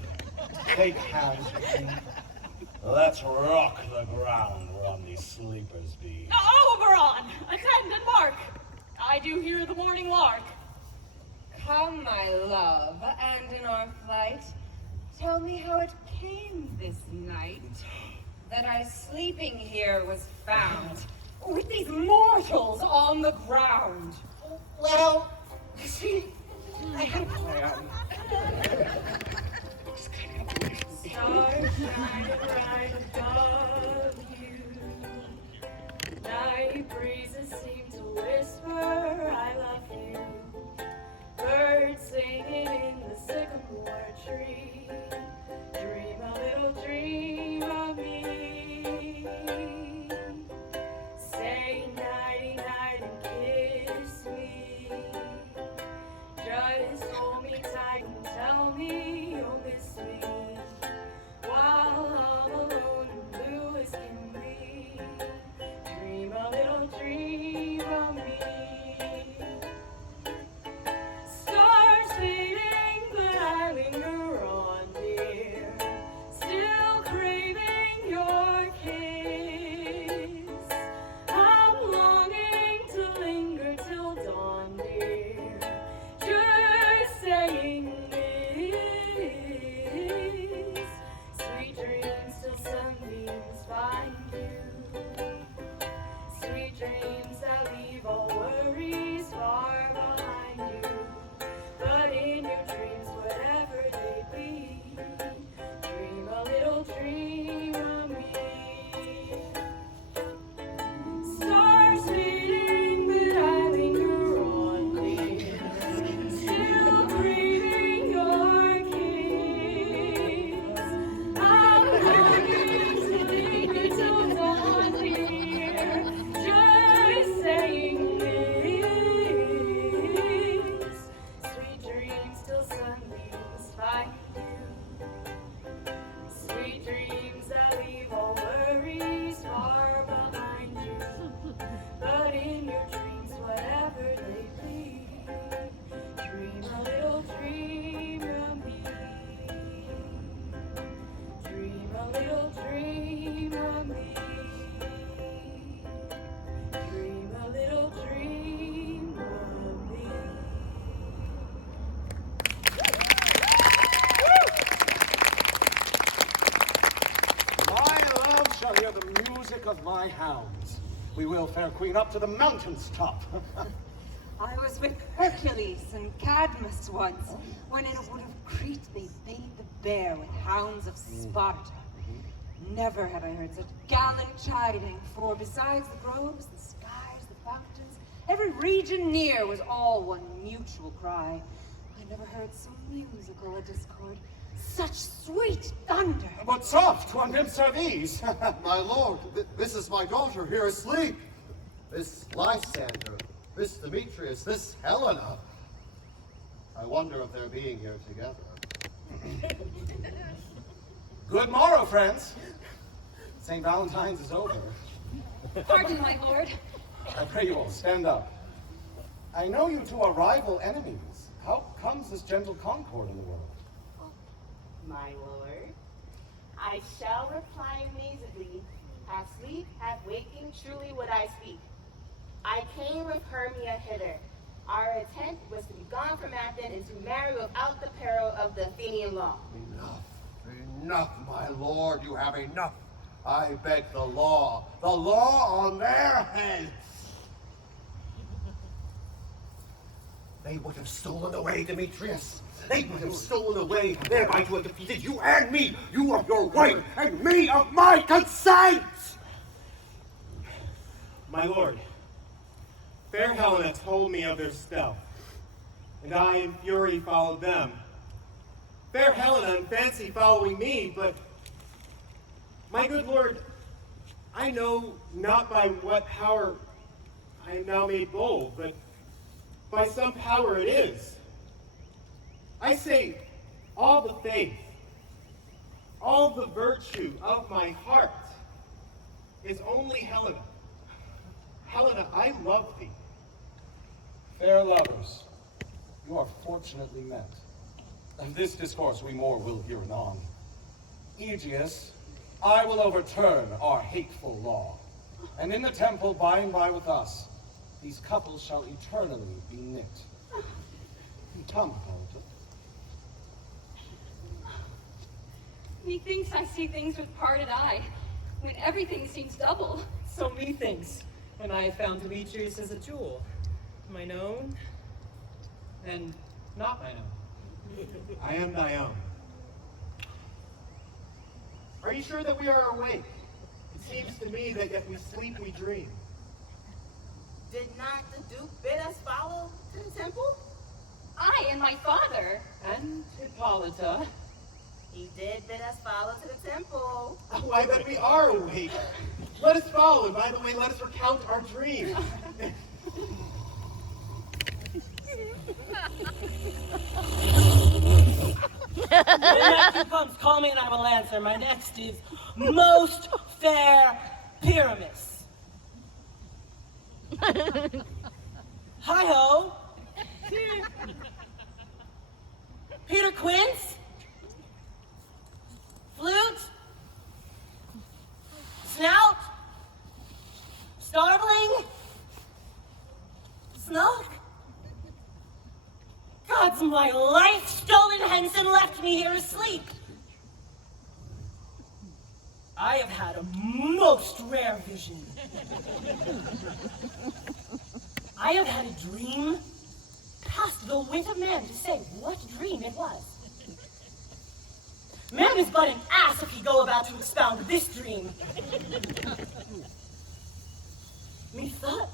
take hands with me. Let's rock the ground whereon these sleepers be. Oberon, attend and mark. I do hear the morning lark. Come, my love, and in our flight, tell me how it came this night that I sleeping here was found, with these mortals on the ground. Well, See, I had a plan. Stars shine bright above you. Night breezes seem to whisper, I love you. Birds singing in the sycamore tree. Dream a little dream of me. Say nighty night and kiss me. Just hold me tight. my hounds. We will, fair queen, up to the mountain's top. I was with Hercules and Cadmus once, when in a wood of Crete they bade the bear with hounds of Sparta. Never have I heard such gallant chiding, for besides the groves, the skies, the fountains, every region near was all one mutual cry. I never heard so musical a discord, such sweet thunder. But soft, what nymphs are these? My lord, this is my daughter here asleep. This Lysander, this Demetrius, this Helena. I wonder if they're being here together. Good morrow, friends. St. Valentine's is over. Pardon, my lord. I pray you all, stand up. I know you two are rival enemies. How comes this gentle concord in the world? My lord, I shall reply amazedly. Half sleep, half waking, truly would I speak. I came with Hermia hither. Our intent was to be gone from Athens and to marry without the peril of the Athenian law. Enough, my lord, you have enough. I beg the law on their heads. They would have stolen away Demetrius. They would have stolen away, thereby to have defeated you and me. You of your wife, and me of my consent. My lord, fair Helena told me of their stealth, and I in fury followed them. Fair Helena in fancy following me, but my good lord, I know not by what power I am now made bold, but by some power it is. I say, all the faith, all the virtue of my heart is only Helena. Helena, I love thee. Fair lovers, you are fortunately met. Of this discourse we more will hear anon. Egeus, I will overturn our hateful law, and in the temple by and by with us, these couples shall eternally be knit. Come, Hippolyta. Methinks I see things with parted eye, when everything seems double. So methinks, when I have found Demetrius as a jewel, mine own and not mine own. I am thy own. Are you sure that we are awake? It seems to me that yet we sleep, we dream. Did not the Duke bid us follow to the temple? I and my father. And Hippolyta. He did bid us follow to the temple. Why, then we are awake. Let us follow, and by the way, let us recount our dream. When next comes, call me and I will answer. My next is most fair Pyramus. Hi-ho. Peter Quince. Flute. Snout. Starveling. Snug. God's my life, stolen hence and left me here asleep. I have had a most rare vision. I have had a dream past the wit of man to say what dream it was. Man is but an ass if he go about to expound this dream. Methought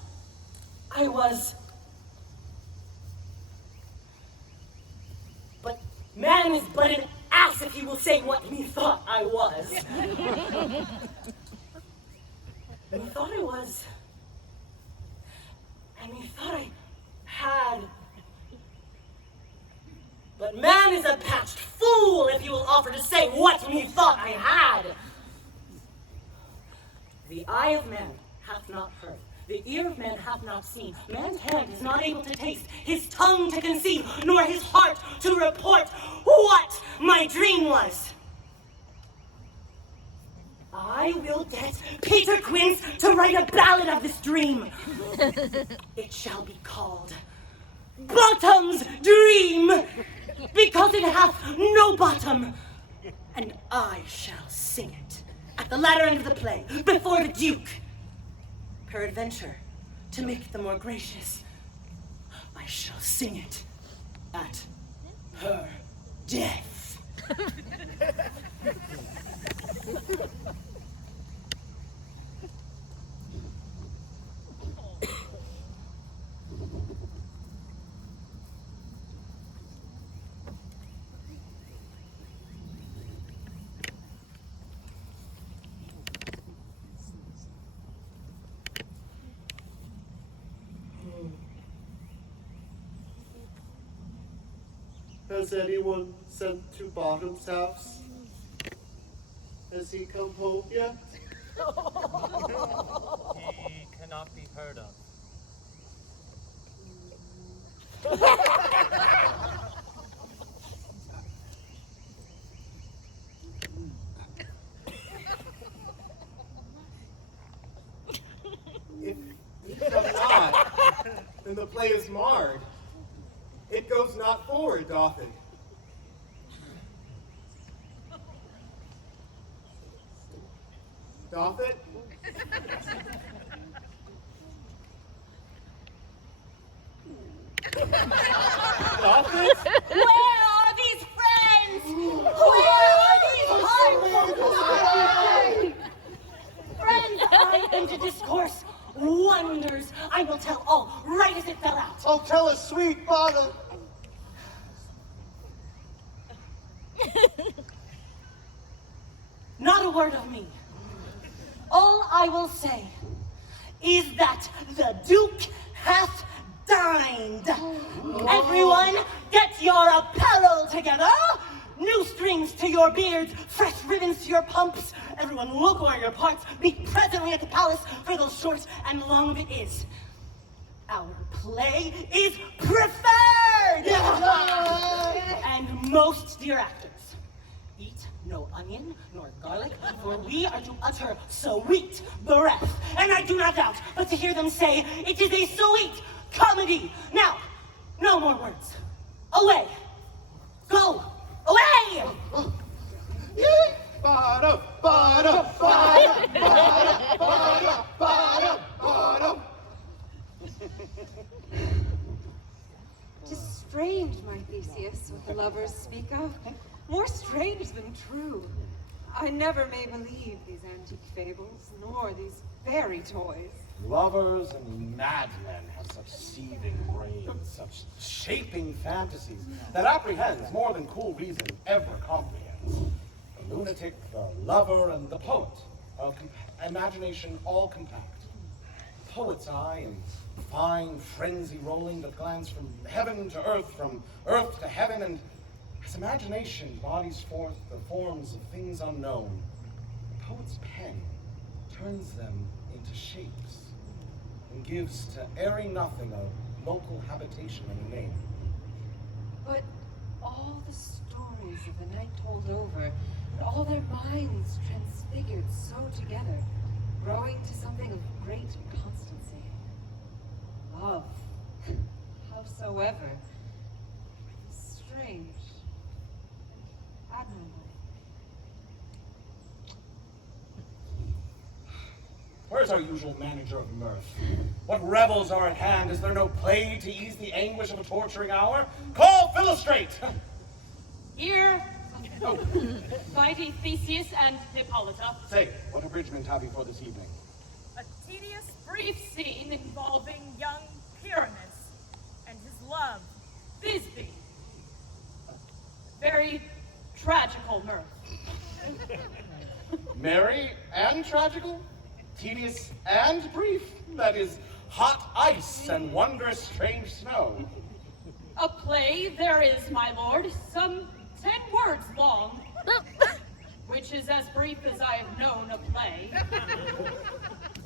I was... But man is but an ass if he will say what methought I was. Methought I was... And methought I had... But man is a patched fool if he will offer to say what methought I had. The eye of man hath not heard, the ear of man hath not seen, man's hand is not able to taste, his tongue to conceive, nor his heart to report what my dream was. I will get Peter Quince to write a ballad of this dream. It shall be called Bottom's Dream, because it hath no bottom, and I shall sing it at the latter end of the play, before the Duke her adventure, to make them more gracious. I shall sing it at her death. Has anyone sent to Bottom's house? Has he come home yet? He cannot be heard of. If he come not, then the play is marred. It goes not forward, doth it? Doth it? Doth it? Where are these friends? Where are these hearts? Friends, I am to discourse wonders. I will tell all right as it fell out. Oh, tell us, sweet Bottom. Not a word of me. All I will say is that the Duke hath dined. Everyone, get your apparel together. New strings to your beards, fresh ribbons to your pumps. Everyone look where your parts. Be presently at the palace, for the short and long of it is. Our play is preferred. And most dear actors, eat no onion nor garlic, for we are to utter sweet breath. And I do not doubt, but to hear them say, it is a sweet comedy. Now, no more words. Away. Go. Away! Bottom, bottom, bottom, bottom, bottom, bottom, bottom. 'Tis strange, my Theseus, what the lovers speak of. More strange than true. I never may believe these antique fables, nor these fairy toys. Lovers and madmen have such seething brains, such shaping fantasies, that apprehends more than cool reason ever comprehends. The lunatic, the lover, and the poet, imagination all compact. Poet's eye in fine frenzy rolling that glance from heaven to earth, from earth to heaven, and as imagination bodies forth the forms of things unknown, the poet's pen turns them into shapes and gives to airy nothing a local habitation and a name. But all the stories of the night told over, and all their minds transfigured so together, growing to something of great constancy. Love, howsoever, strange, admirable. Where's our usual manager of mirth? What revels are at hand? Is there no play to ease the anguish of a torturing hour? Call Philostrate! Here, mighty Theseus and Hippolyta. Say, what abridgment have you for this evening? A tedious, brief scene involving young Pyramus and his love, Thisbe. Very tragical mirth. Merry and tragical? Tedious and brief? That is hot ice and wondrous strange snow. A play there is, my lord, some 10 words long, which is as brief as I have known a play.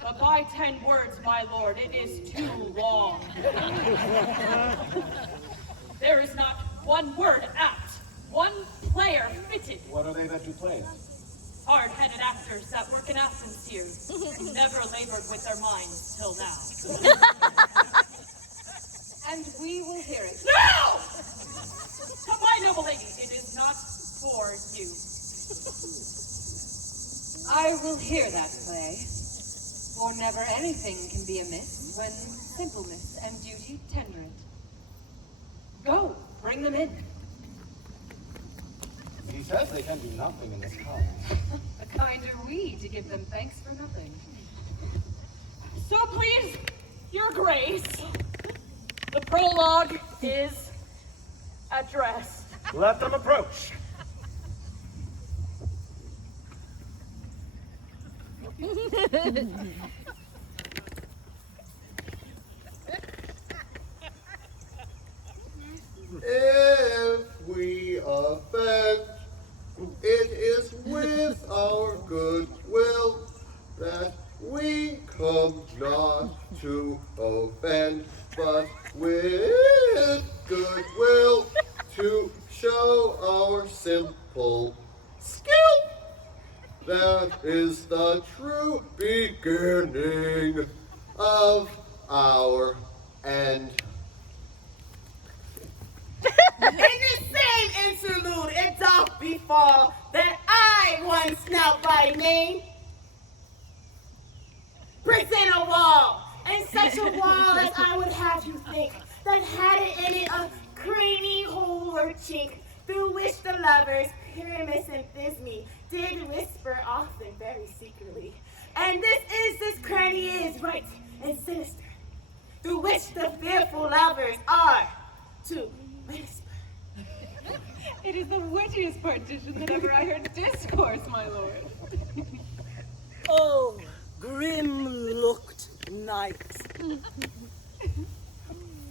But by 10 words, my lord, it is too long. There is not one word apt, one player fitted. What are they that do plays? Hard-headed actors that work in Athens here, who never labored with their minds till now. And we will hear it. No! But my noble lady, it is not for you. I will hear that play. For never anything can be amiss when simpleness and duty tender it. Go, bring them in. He says they can do nothing in this kind. The kind are we to give them thanks for nothing. So please, your grace, the prologue is addressed. Let them approach. If we offend, it is with our good will that we come not to offend, but with good will to show our simple skill. That is the true beginning of our end. In this same interlude, it doth befall that I, one Snout by name, present a wall, and such a wall as I would have you think, that had it in it a cranny hole or chink, through which the lovers, Pyramus and Thisbe, did whisper often very secretly. And this cranny is right and sinister, through which the fearful lovers are to whisper. It is the wittiest partition that ever I heard discourse, my lord. Oh, grim-looked night.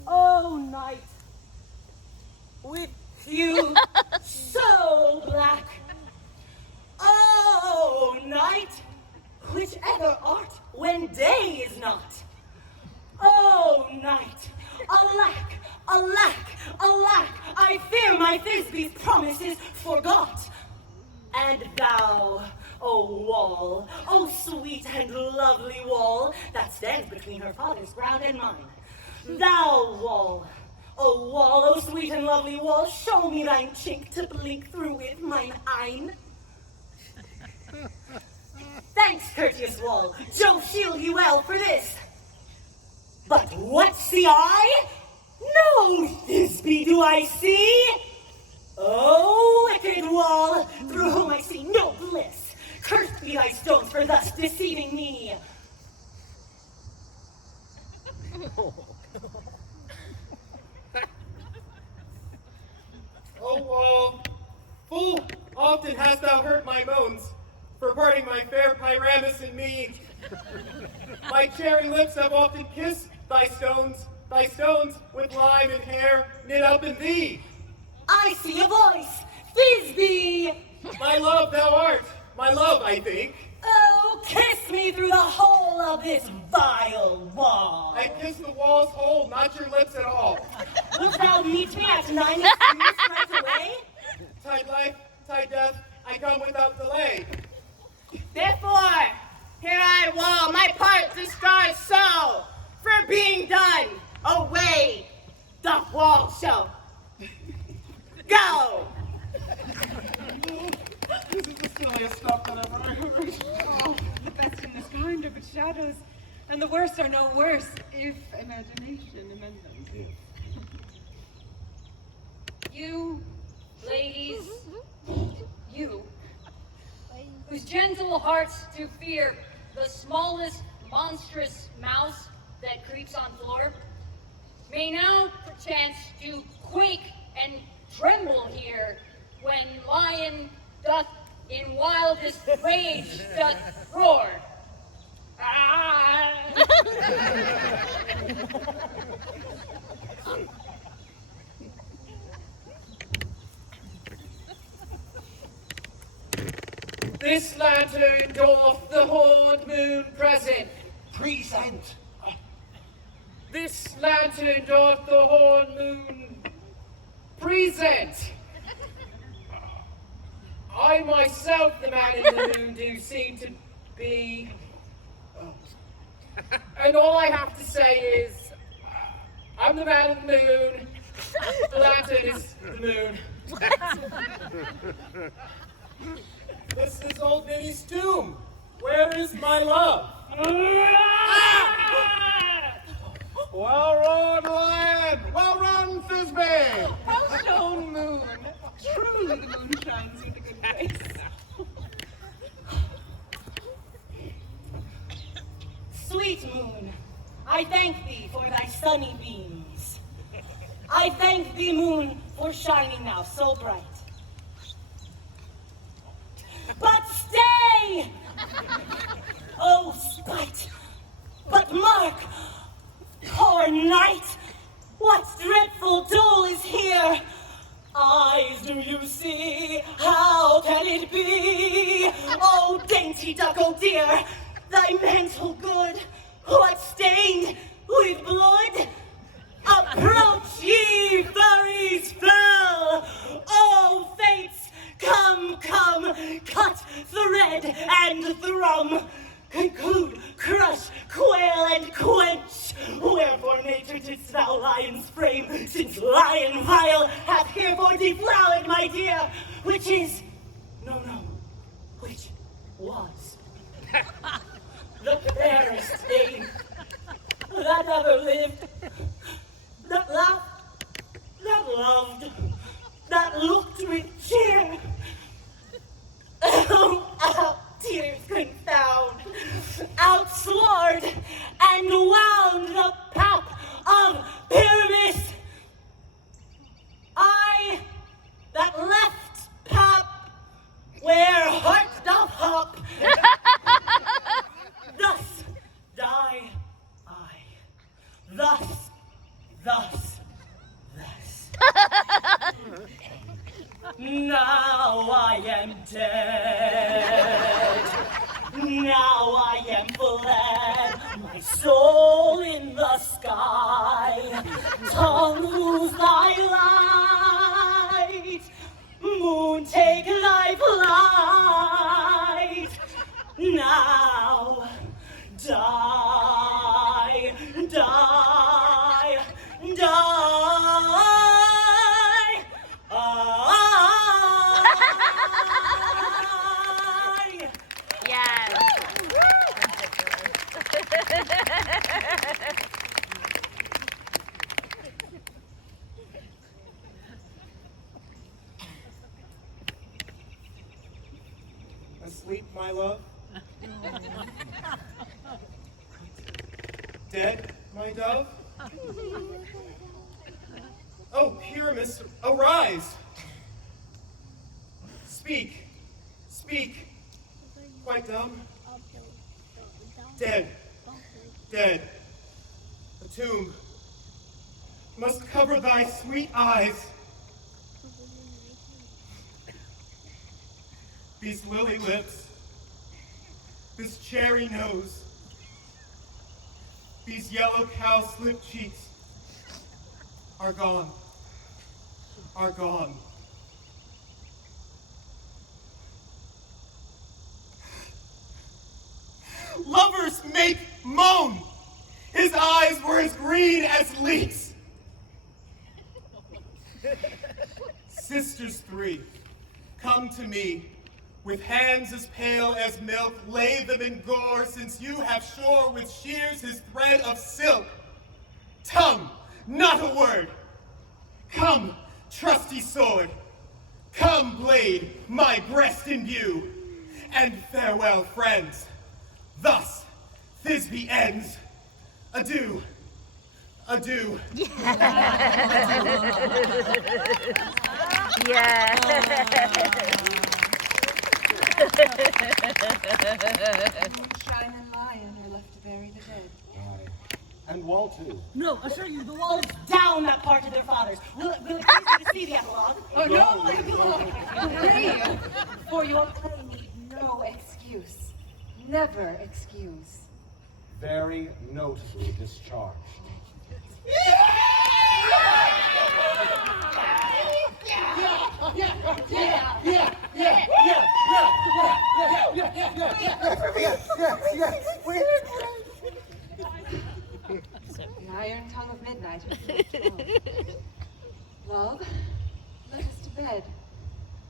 Oh, night, with hue so black. Oh, night, whichever art when day is not. Oh, night, alack, alack, alack, I fear my Thisbe's promises forgot. And thou, O wall, O sweet and lovely wall, that stands between her father's ground and mine. Thou wall, O sweet and lovely wall, show me thine chink to blink through with mine eyne. Thanks, courteous wall, Jove shield you well for this. But what see I? No Thisbe do I see. O wicked wall, through whom I see no bliss. Cursed be thy stones for thus deceiving me. O wall, full often hast thou heard my moans, for parting my fair Pyramus and me. My cherry lips have often kissed thy stones with lime and hair knit up in thee. I see a voice, Thisbe! My love thou art, my love, I think. Oh, kiss me through the hole of this vile wall. I kiss the wall's hole, not your lips at all. Wilt thou meet me at 9 right away? Tide life, tide death, I come without delay. Therefore, here I wall my part discharge so, for being done, away doth wall show. Go! This is the silliest stuff that ever I heard. Oh, the best in this kind are but shadows, and the worst are no worse, if imagination amend them. You, ladies, you, whose gentle hearts do fear the smallest monstrous mouse that creeps on floor, may now perchance do quake and tremble here when lion doth in wildest rage doth roar. Ah! This lantern doth the horned moon present. Present. This lantern doth the horned moon present. I myself, the man in the moon, do seem to be. And all I have to say is, I'm the man in the moon. The lantern is the moon. This is old Minnie's tomb. Where is my love? Well run, Lion! Well run, Thisbe! Well shown, moon. Truly the moon shines with a good grace. Sweet moon, I thank thee for thy sunny beams. I thank thee, moon, for shining now so bright. But stay! Oh, spite! But mark, poor night, what dreadful dole is here? Eyes, do you see? How can it be? Oh, dainty duck, oh dear, thy mental good, what stained with blood? Approach ye, fairies fell! Oh, fates, come, come, cut, thread, and thrum. Conclude, crush, quail, and quench. Wherefore nature didst thou lion's frame, since lion vile hath herefore deflowered, my dear, which is, no, which was the fairest thing that ever lived, that laughed, that loved, that looked with cheer. Tears confound, outsworn, and wound the pap of Pyramus. I that left pap where heart doth hop, thus die I, thus. Now I am dead, now I am fled, my soul in the sky, tongue lose thy light, moon take thy flight, now die, die, die. Asleep, my love? Dead, my dove? Oh, Pyramus, arise! Speak, speak. Quite dumb? Dead, dead. A tomb must cover thy sweet eyes. These lily lips, this cherry nose, these yellow cowslip cheeks are gone, are gone. Lovers make moan. His eyes were as green as leeks. Sisters three, come to me. With hands as pale as milk, lay them in gore, since you have shore with shears his thread of silk. Tongue, not a word. Come, trusty sword. Come, blade, my breast imbue. And farewell, friends. Thus, Thisbe ends. Adieu. Adieu. Yeah. Moonshine and lion are left to bury the dead. Aye. And wall too. No, assure you, the wall is down that part of their fathers. Will it please you to see the epilogue? Oh, no, my God. Free. For your play need no excuse. Never excuse. Very notably discharged. The iron tongue of midnight has Love, let us to bed.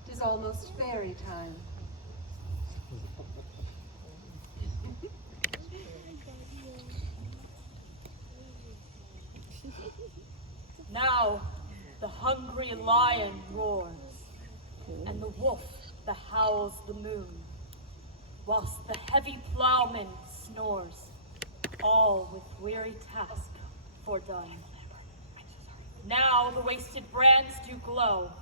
'Tis almost fairy time. Now the hungry lion roars, and the wolf that howls the moon, whilst the heavy plowman snores, all with weary task fordone. Now the wasted brands do glow,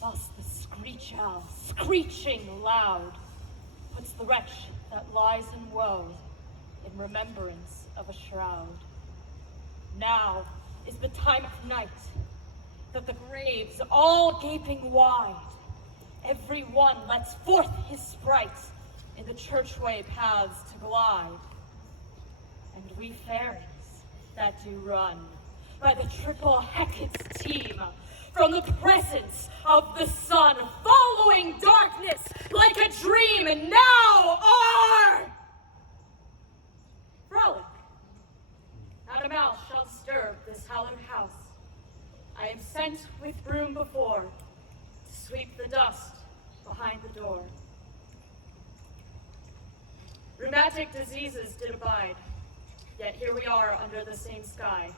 whilst the screech owl, screeching loud, puts the wretch that lies in woe in remembrance of a shroud. Now is the time of night, that the graves all gaping wide, every one lets forth his sprite in the churchway paths to glide. And we fairies that do run by the triple Hecate's team, from the presence of the sun, following darkness like a dream, and now are frolic. Not a mouse shall disturb this hallowed house. I am sent with broom before to sweep the dust behind the door. Rheumatic diseases did abide, yet here we are under the same sky.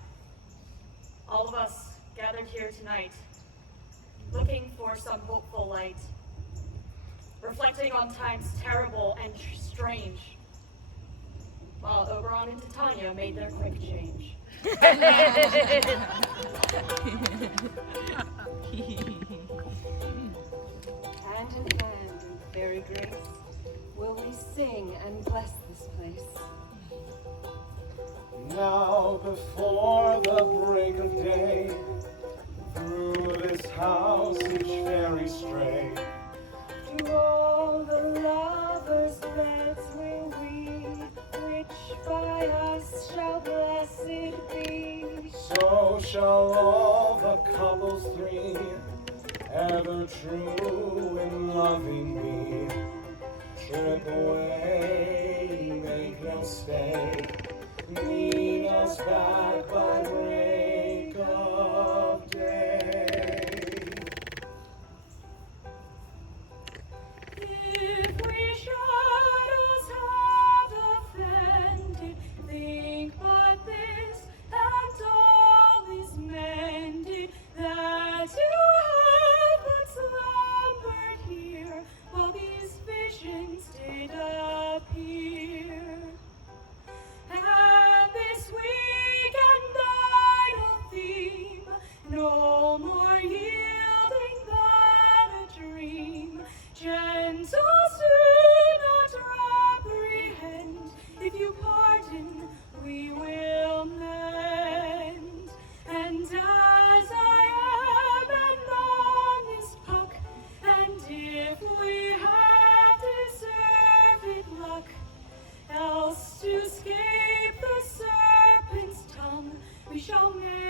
All of us gathered here tonight, looking for some hopeful light, reflecting on times terrible and strange, while Oberon and Titania made their quick change. Hand in hand in fairy grace, will we sing and bless this place. Now before the break of day, through this house each fairy stray. To all the lovers' beds will we, which by us shall blessed be. So shall all the couples three, ever true in loving me. Trip away, make no stay, meet us back by break of day. If we shadows have offended, think but this, and all is mended, that you have but slumbered here, while these visions did appear. And this weak and idle theme, no more yielding than a dream, gentle soon not reprehend, if you pardon, we will mend. And as I am an honest puck, and if we have deserved it luck, else to escape the serpent's tongue, we shall make